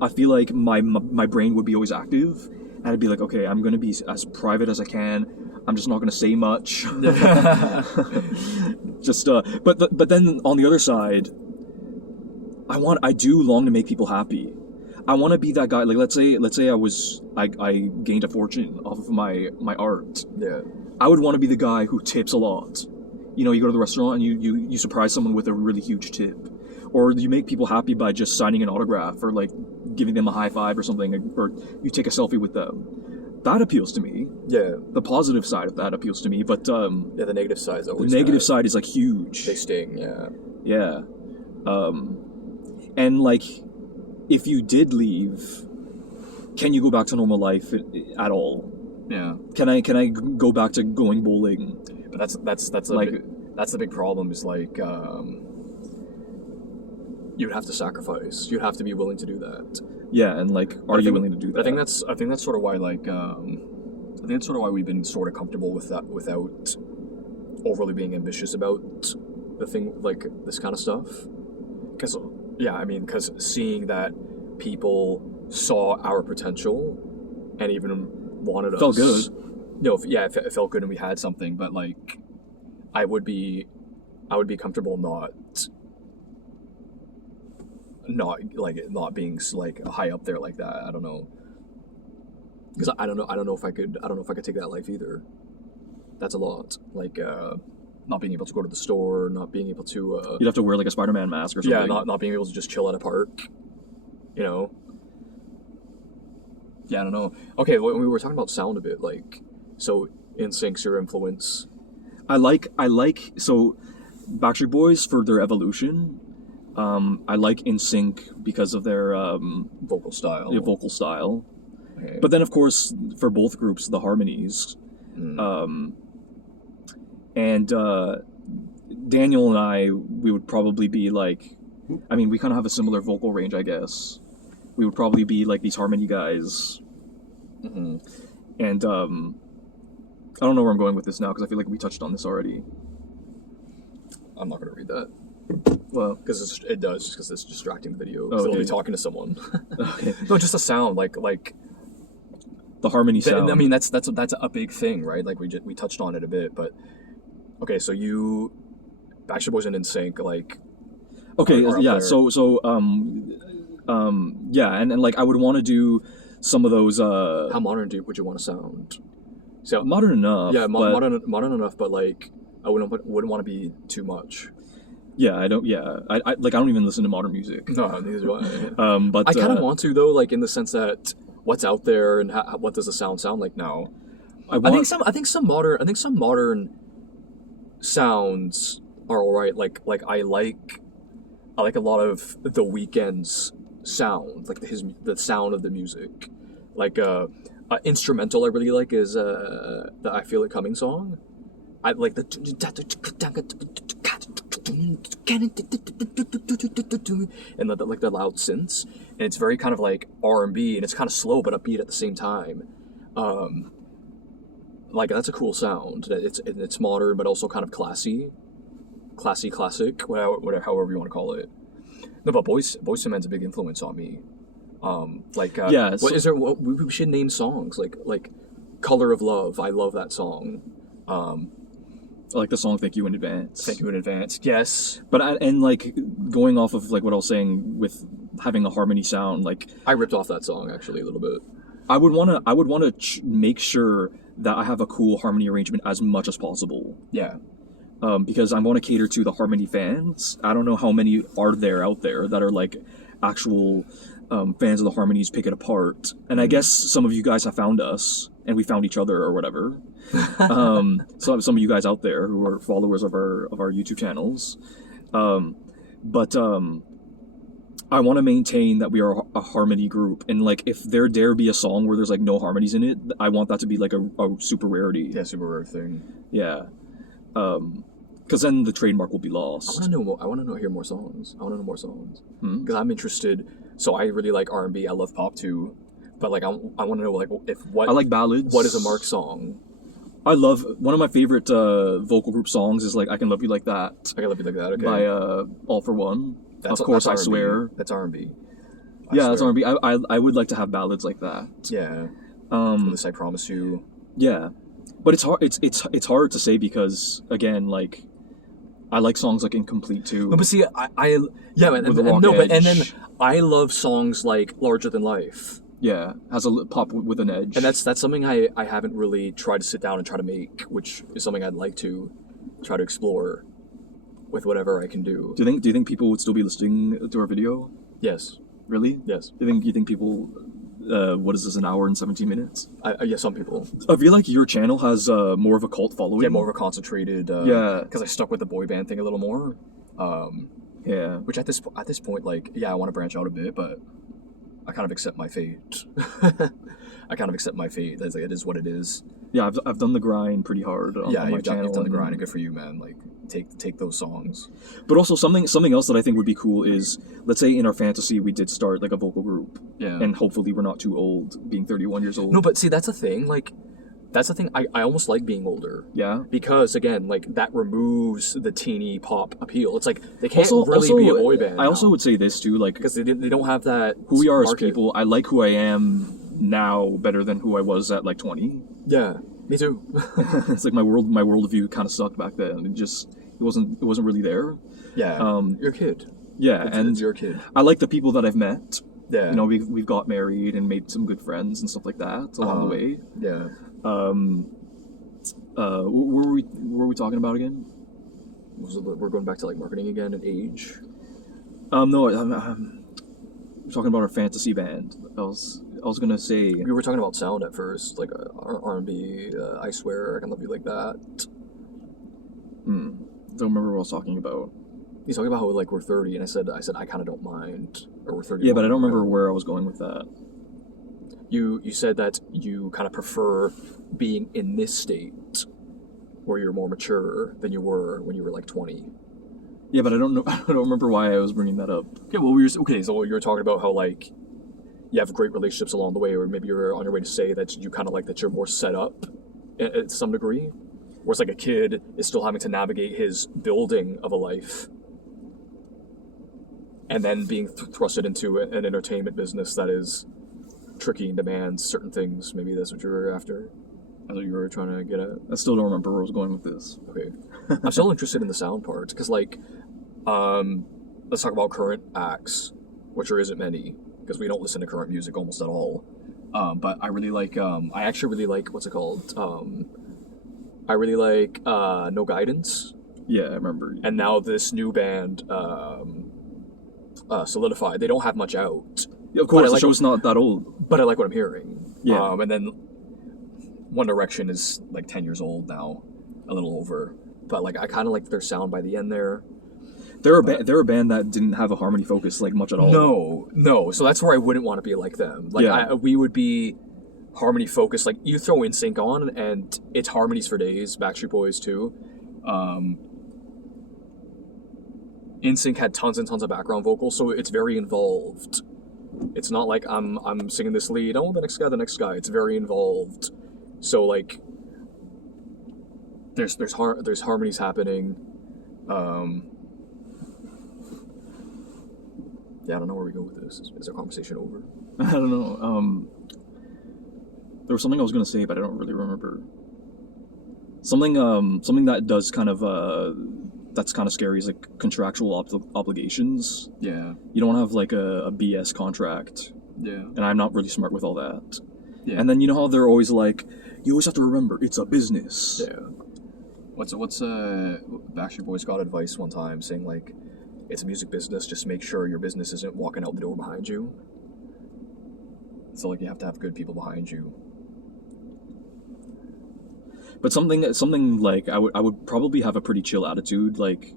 feel like my brain would be always active, and I'd be like, okay, I'm gonna be as private as I can. I'm just not gonna say much. Just but then on the other side, I do long to make people happy. I want to be that guy. Like let's say I gained a fortune off of my art. Yeah. I would want to be the guy who tips a lot. You know, you go to the restaurant and you surprise someone with a really huge tip, or you make people happy by just signing an autograph or like giving them a high five or something, or you take a selfie with them. That appeals to me. Yeah. The positive side of that appeals to me, but Yeah, the negative side is always the negative bad. side is like huge. They sting. Yeah. Yeah. And like, if you did leave, can you go back to normal life at all? Yeah. Can I go back to going bowling? But that's Like- that's the big problem is like you'd have to sacrifice. You'd have to be willing to do that. Yeah, and like, are you willing to do that? I think that's sort of why like I think that's sort of why we've been sort of comfortable with that without overly being ambitious about the thing like this kind of stuff. Because yeah, I mean, because seeing that people saw our potential and even wanted us Felt good. No, it felt good and we had something, but like I would be comfortable not being like high up there like that. I don't know, because I don't know if I could take that life either. That's a lot. Like not being able to go to the store, not being able to You'd have to wear like a Spider-Man mask or something. yeah, not being able to just chill at a park, you know. Yeah, I don't know. Okay, when we were talking about sound a bit, like, so NSYNC's your influence. I like so Backstreet Boys for their evolution. I like NSYNC because of their Vocal style. vocal style. Okay. But then, of course, for both groups, the harmonies. And Daniel and I, we would probably be like, I mean, we kind of have a similar vocal range, I guess. We would probably be like these harmony guys. Mm-hmm. And I don't know where I'm going with this now because I feel like we touched on this already. I'm not gonna read that Well, because it's distracting the video. Oh, Because they'll be okay. talking to someone. okay. No, just a sound like The harmony sound. I mean that's a big thing, right? Like we touched on it a bit, but okay, so you Backstreet Boys and NSYNC, like okay, are up yeah. there. So yeah, and like I would want to do some of those How modern would you want to sound? So modern enough. yeah, but modern enough, but like I wouldn't want to be too much. Yeah, I don't. Yeah, I like I don't even listen to modern music. No, neither do I. But I kind of want to though, like in the sense that what's out there and what does the sound like now. I want. I think some modern sounds are all right. Like I like a lot of The Weeknd's sound, like the sound of the music. Like instrumental I really like is the I Feel It Coming song. I like the and like the loud synths, and it's very kind of like R&B, and it's kind of slow but upbeat at the same time. Like that's a cool sound. It's modern but also kind of classic, whatever, however you want to call it. No, but Boyz II Men's a big influence on me. Yeah. What So, is there? What, we should name songs like "Color of Love." I love that song. I like the song "Thank You in Advance." Thank you in advance. Yes, But and like going off of like what I was saying with having a harmony sound, like I ripped off that song actually a little bit. I would wanna make sure that I have a cool harmony arrangement as much as possible. Yeah, Because I want to cater to the harmony fans. I don't know how many are there out there that are like actual fans of the harmonies, pick it apart. And I guess some of you guys have found us, and we found each other or whatever. So some of you guys out there who are followers of our YouTube channels, but I want to maintain that we are a harmony group, and like if there dare be a song where there's like no harmonies in it, I want that to be like a super rarity. yeah, super rare thing. Yeah. Because then the trademark will be lost. I want to know more. I want to hear more songs. I want to know more songs Hmm? because I'm interested. So I really like R&B. I love pop too, but like I want to know like if what I like ballads. what is a Mark song? I love one of my favorite vocal group songs is like "I Can Love You Like That" I can love you like that. Okay, by All for One. Of course, I R&B. swear. That's R&B. Yeah, that's swear. R&B. I would like to have ballads like that. Yeah. This I Promise You. Yeah, but it's hard. It's hard to say because again, like I like songs like Incomplete too. No, but see, yeah, man, With the Wrong no, but and then Edge. I love songs like Larger Than Life, Yeah, has a pop with an edge. and that's something I haven't really tried to sit down and try to make, which is something I'd like to try to explore with whatever I can do. Do you think people would still be listening to our video? Yes, Really? yes, You think people? What is this? An hour and 17 minutes? yeah. Some people, I feel like your channel has more of a cult following. yeah, more of a concentrated. Yeah. because I stuck with the boy band thing a little more. Yeah. Which at this point, like, yeah, I want to branch out a bit, but I kind of accept my fate. I kind of accept my fate. That's like, it is what it is. Yeah, I've done the grind pretty hard on, Yeah, on my you've channel. done the and- grind, and good for you, man. Like, take those songs. But also something else that I think would be cool is, let's say in our fantasy we did start like a vocal group, Yeah. and hopefully we're not too old, being 31 years old. No, but see, that's the thing. Like, that's the thing. I almost like being older Yeah. because, again, like that removes the teeny pop appeal. It's like they can't really be a boy band. I also would say this too, like because they don't have that. who we are as market. people. I like who I am now better than who I was at like 20. Yeah, me too. It's like my worldview kind of sucked back then. It wasn't really there. Yeah, you're a kid. Yeah, and you're a kid. I like the people that I've met. Yeah, You know, we've got married and made some good friends and stuff like that along the way. Yeah. What were we talking about again? We're going back to like marketing again and age. No, I'm talking about our fantasy band. I was gonna say. We were talking about sound at first, like R&B. I Swear, I Can Love You Like That. Don't remember what I was talking about. He's talking about how like we're 30, and I said I kind of don't mind, or we're 30. Yeah, but I don't remember where I was going with that. You said that you kind of prefer being in this state, where you're more mature than you were when you were like 20. Yeah, but I don't know. I don't remember why I was bringing that up. Okay, well, so you were talking about how like you have great relationships along the way, or maybe you're on your way to say that you kind of like that you're more set up to some degree, whereas like a kid is still having to navigate his building of a life, and then being thrusted into an entertainment business that is tricky and demands certain things. Maybe that's what you were after. That's what you were trying to get at. I still don't remember where I was going with this. Okay, I'm still interested in the sound part because like, let's talk about current acts, which there isn't many because we don't listen to current music almost at all. But I really like. I actually really like what's it called? I really like No Guidance. Yeah, I remember. And now this new band, Solidified, they don't have much out. Yeah, of course, the like, show's not that old. but I like what I'm hearing. Yeah. And then One Direction is like 10 years old now, a little over. But like I kind of like their sound by the end there. They're a band that didn't have a harmony focus like much at all. No. So that's where I wouldn't want to be like them. Like Yeah. we would be harmony focused. Like you throw NSYNC on and it's harmonies for days. Backstreet Boys too. NSYNC had tons and tons of background vocals, so it's very involved. It's not like I'm singing this lead. Oh, the next guy. It's very involved. So like, there's harmonies happening. Yeah, I don't know where we go with this. Is our conversation over? I don't know. There was something I was gonna say, but I don't really remember. Something that does kind of that's kind of scary is like contractual obligations. Yeah. You don't have like a BS contract. Yeah. And I'm not really smart with all that. Yeah. And then you know how they're always like, you always have to remember it's a business. Yeah. What's Backstreet Boys got advice one time saying like, it's a music business. Just make sure your business isn't walking out the door behind you. So like you have to have good people behind you. But something like I would probably have a pretty chill attitude. Like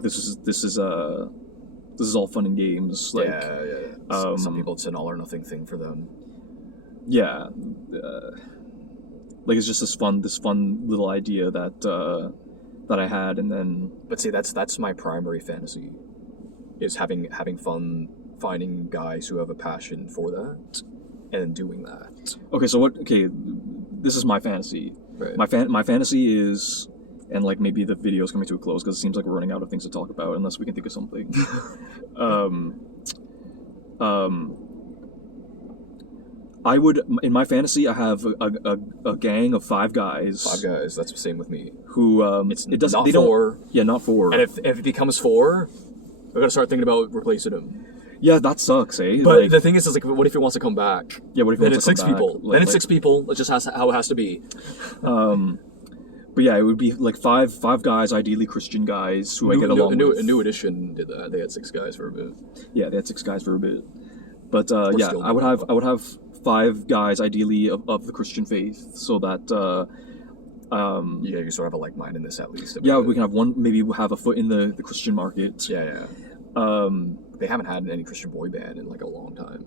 this is all fun and games. Like, yeah. Some people it's an all or nothing thing for them. Yeah. Like it's just this fun little idea that I had, and then. But see, that's my primary fantasy, is having fun, finding guys who have a passion for that, and doing that. Okay, so what? Okay, this is my fantasy. Right. My fantasy is, and like maybe the video is coming to a close because it seems like we're running out of things to talk about unless we can think of something. I would, in my fantasy, I have a gang of 5 guys. 5 guys. That's the same with me. Who it doesn't. Not 4. Yeah, not 4. And if it becomes 4, we're gonna start thinking about replacing him. Yeah, that sucks, eh? But like, the thing is like, what if he wants to come back? Yeah, what if he then wants to it's come 6 back? people. Then it's 6 people. It's just how it has to be. But yeah, it would be like 5 guys, ideally Christian guys who I get along with. A New Edition did that. They had 6 guys for a bit. Yeah, they had 6 guys for a bit. But yeah, still I would have 5 guys ideally of the Christian faith, so that Yeah, you sort of have a like mind in this at least. yeah, we can have one, maybe we'll have a foot in the Christian market. Yeah. They haven't had any Christian boy band in like a long time.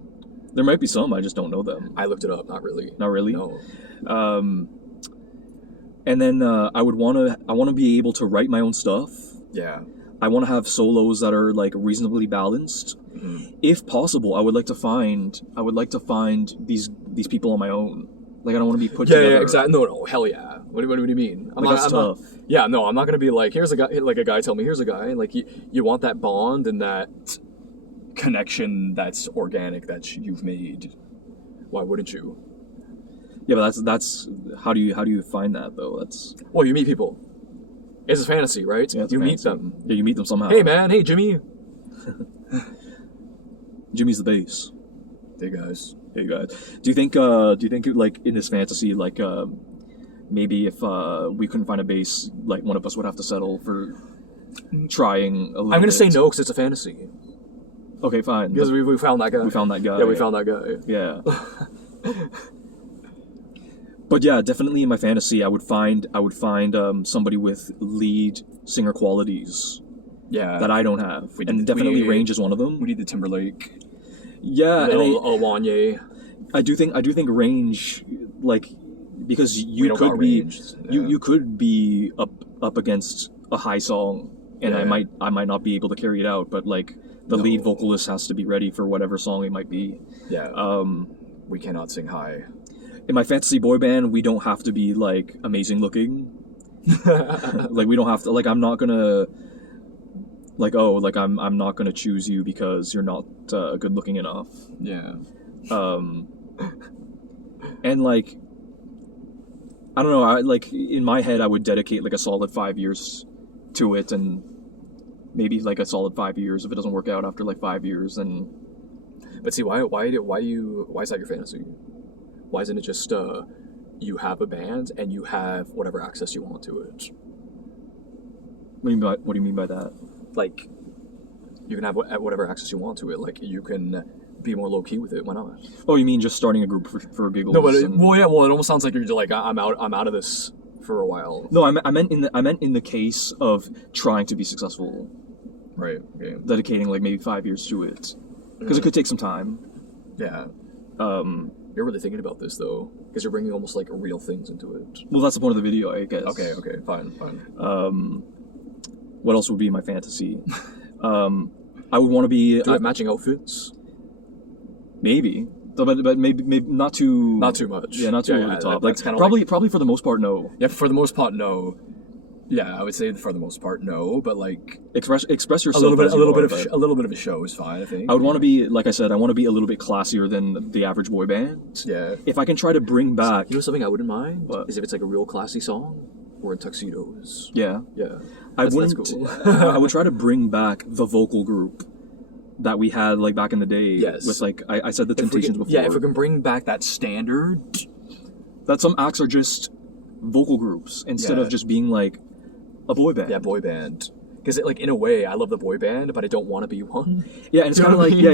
There might be some, I just don't know them. I looked it up. Not really. Not really? No. And then I want to be able to write my own stuff. Yeah. I want to have solos that are like reasonably balanced. Mm-hmm. If possible, I would like to find these people on my own. Like I don't want to be put together. Yeah, exactly. No, hell yeah. What do you mean? That's tough. Yeah, no, I'm not gonna be like, here's a guy, like a guy tell me, here's a guy. Like you want that bond and that connection that's organic that you've made. Why wouldn't you? Yeah, but that's how do you find that though? That's well, you meet people. It's a fantasy, right? Yeah, it's you a meet fantasy. them. Yeah, you meet them somehow. Hey man, hey Jimmy. Jimmy's the bass. Hey guys. Hey guys. Do you think like in this fantasy, like maybe if we couldn't find a bass, like one of us would have to settle for trying a little I'm gonna bit? say no because it's a fantasy. Okay, fine. Because we found that guy. We found that guy. Yeah, we found that guy. Yeah. But yeah, definitely in my fantasy, I would find somebody with lead singer qualities Yeah. that I don't have, and definitely Range is one of them. We need the Timberlake. Yeah, and Wanye. I do think Range, like, because We you don't could got be Range, yeah. you could be up against a high song, and Yeah. I might not be able to carry it out, but like the No. lead vocalist has to be ready for whatever song it might be. Yeah. We cannot sing high. In my fantasy boy band, we don't have to be like amazing looking. Like we don't have to, like I'm not gonna like I'm not gonna choose you because you're not good looking enough. Yeah. And like I don't know, I like in my head I would dedicate like a solid 5 years to it, and maybe like a solid 5 years if it doesn't work out after like 5 years. And But see, why is that your fantasy? Why isn't it just you have a band and you have whatever access you want to it? What do you mean by that? Like, you can have whatever access you want to it. Like, you can be more low key with it. Why not? Oh, you mean just starting a group for giggles? No, but it almost sounds like you're just like, I'm out of this for a while. No, I meant in the case of trying to be successful, Right. Okay. dedicating like maybe 5 years to it, because it could take some time. Yeah. You're really thinking about this though, because you're bringing almost like real things into it. Well, that's the point of the video, I guess. Okay. Fine. What else would be my fantasy? I would want to be Do you have matching outfits? maybe, but maybe not too much. Yeah, not too over the top. Like that's kinda probably for the most part, no. Yeah, for the most part, no. Yeah, I would say for the most part, no. But like Express yourself. a little bit but of a show is fine. I think. I would want to be, like I said, I want to be a little bit classier than the average boy band. Yeah. If I can try to bring back, You know something I wouldn't mind What? is if it's like a real classy song or in tuxedos. yeah, Yeah. I That's wouldn't. cool. I would try to bring back the vocal group that we had like back in the day. Yes. With like I said the If we Temptations can- before. Yeah, if we can bring back that standard. That some acts are just vocal groups instead Yeah. of just being like a boy band. Yeah, boy band. Because like in a way, I love the boy band, but I don't want to be one. Yeah, and it's You know kind of what like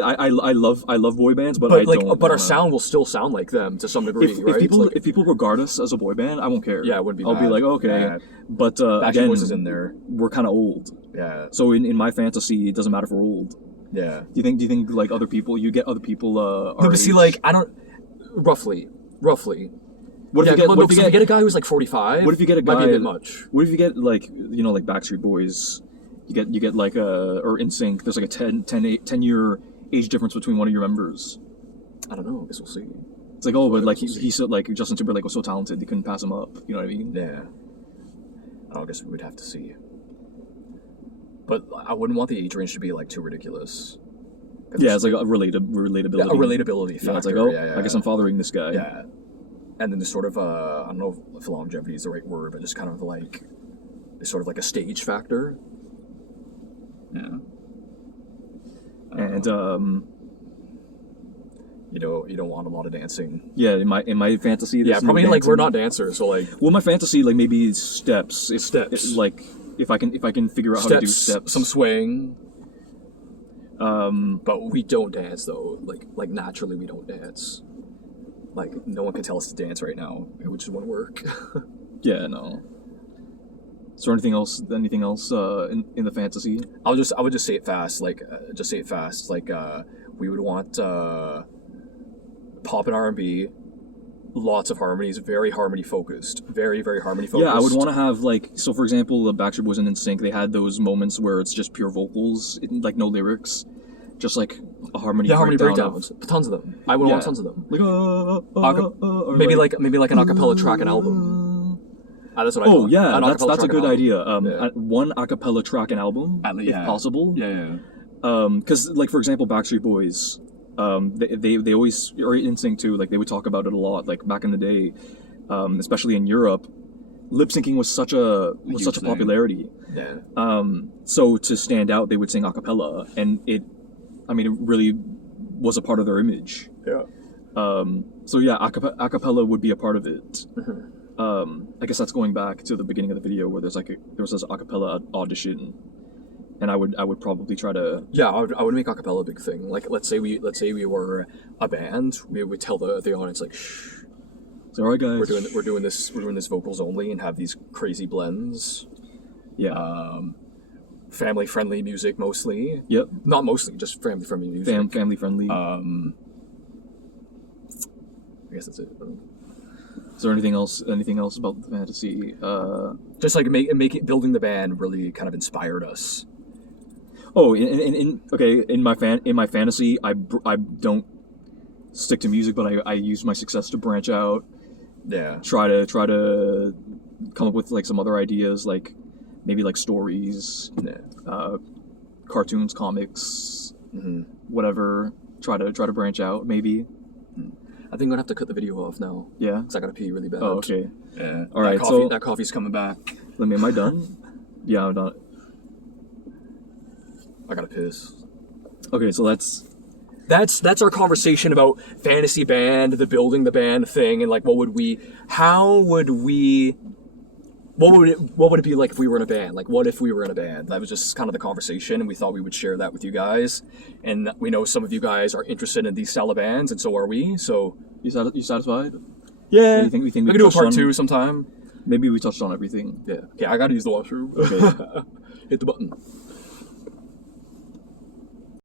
I mean? I love boy bands, but But I like, don't. but our wanna- sound will still sound like them to some degree, If, right? if people It's like, if people regard us as a boy band, I won't care. Yeah, it wouldn't be I'll be bad. like, okay, Yeah. but Backstreet again, Boys is in there. we're kind of old. Yeah, So in my fantasy, it doesn't matter if we're old. yeah. Do you think like other people? You get other people. No, Our but see, age? like I don't. Roughly. what if Yeah, you get? come on, What no, if you 'cause if you get? get a guy who's like 45? What if you get a Might be a guy- bit much. What if you get like like Backstreet Boys? You get like or NSYNC. There's like a 10 year age difference between one of your members. I don't know. I guess we'll see. It's like, oh, but like he said, like Justin Timberlake was so talented, they couldn't pass him up. You know what I mean? Yeah. I guess we would have to see. But I wouldn't want the age range to be like too ridiculous. 'Cause Yeah, it's like a relatability. yeah, a relatability factor. Yeah, it's like, oh, yeah. I guess I'm fathering this guy. Yeah. And then the sort of I don't know if longevity is the right word, but just kind of like it's sort of like a stage factor. Yeah. And you don't want a lot of dancing. yeah, in my fantasy, Yeah, there's no probably like we're dancing. not dancers, so like Well, my fantasy, like maybe steps. Steps. Like if I can figure out how to do steps. some swing. But we don't dance though. Like naturally we don't dance. Like no one can tell us to dance right now. It would just wouldn't work. Yeah, no. Is there anything else? Anything else in the fantasy? I would just say it fast. Like just say it fast. Like we would want pop and R&B, lots of harmonies, very harmony focused, very harmony focused. Yeah, I would want to have like, so for example, the Backstreet Boys and NSYNC, they had those moments where it's just pure vocals, like no lyrics, just like a harmony. Yeah, harmony breakdown breakdowns, tons of them. I would want tons of them. Like or Maybe like an acapella track an album. That's what I Oh want. yeah, An that's acapella a track good an idea. album. Yeah. One acapella track and album, if possible. Yeah. Because like for example, Backstreet Boys, they always, or NSYNC too, like they would talk about it a lot. Like back in the day, especially in Europe, lip syncing was such a Huge thing. popularity. Yeah. So to stand out, they would sing a cappella, and it really was a part of their image. Yeah. So yeah, a cappella would be a part of it. Mm-hmm. I guess that's going back to the beginning of the video where there was this a cappella audition, and I would probably try to. Yeah, I would make acapella a big thing. Like let's say we were a band, we would tell the audience like, shh, So all right, guys, we're doing this vocals only and have these crazy blends. yeah, Family friendly music mostly. yep, Not mostly, just family friendly music. family friendly. I guess that's it. Is there anything else about the fantasy? Just like building the band really kind of inspired us. Oh, in my fantasy, I don't stick to music, but I use my success to branch out. Yeah. Try to come up with like some other ideas, like maybe like stories, Yeah. cartoons, comics, Mm-hmm. whatever. Try to branch out, maybe. I think I'm gonna have to cut the video off now. Yeah. Because I gotta pee really bad. Oh, okay. Yeah. All right, so- that coffee's coming back. Let me. Am I done? Yeah, I'm done. I gotta piss. Okay, so That's our conversation about fantasy band, the building the band thing, and like how would we what would it be like if we were in a band? Like, what if we were in a band? That was just kind of the conversation, and we thought we would share that with you guys. And we know some of you guys are interested in these style of bands, and so are we. So You satisfied? yeah, You think we we can touched do a part on- 2 sometime. Maybe we touched on everything. Yeah. Okay, I gotta use the washroom. Okay. Hit the button.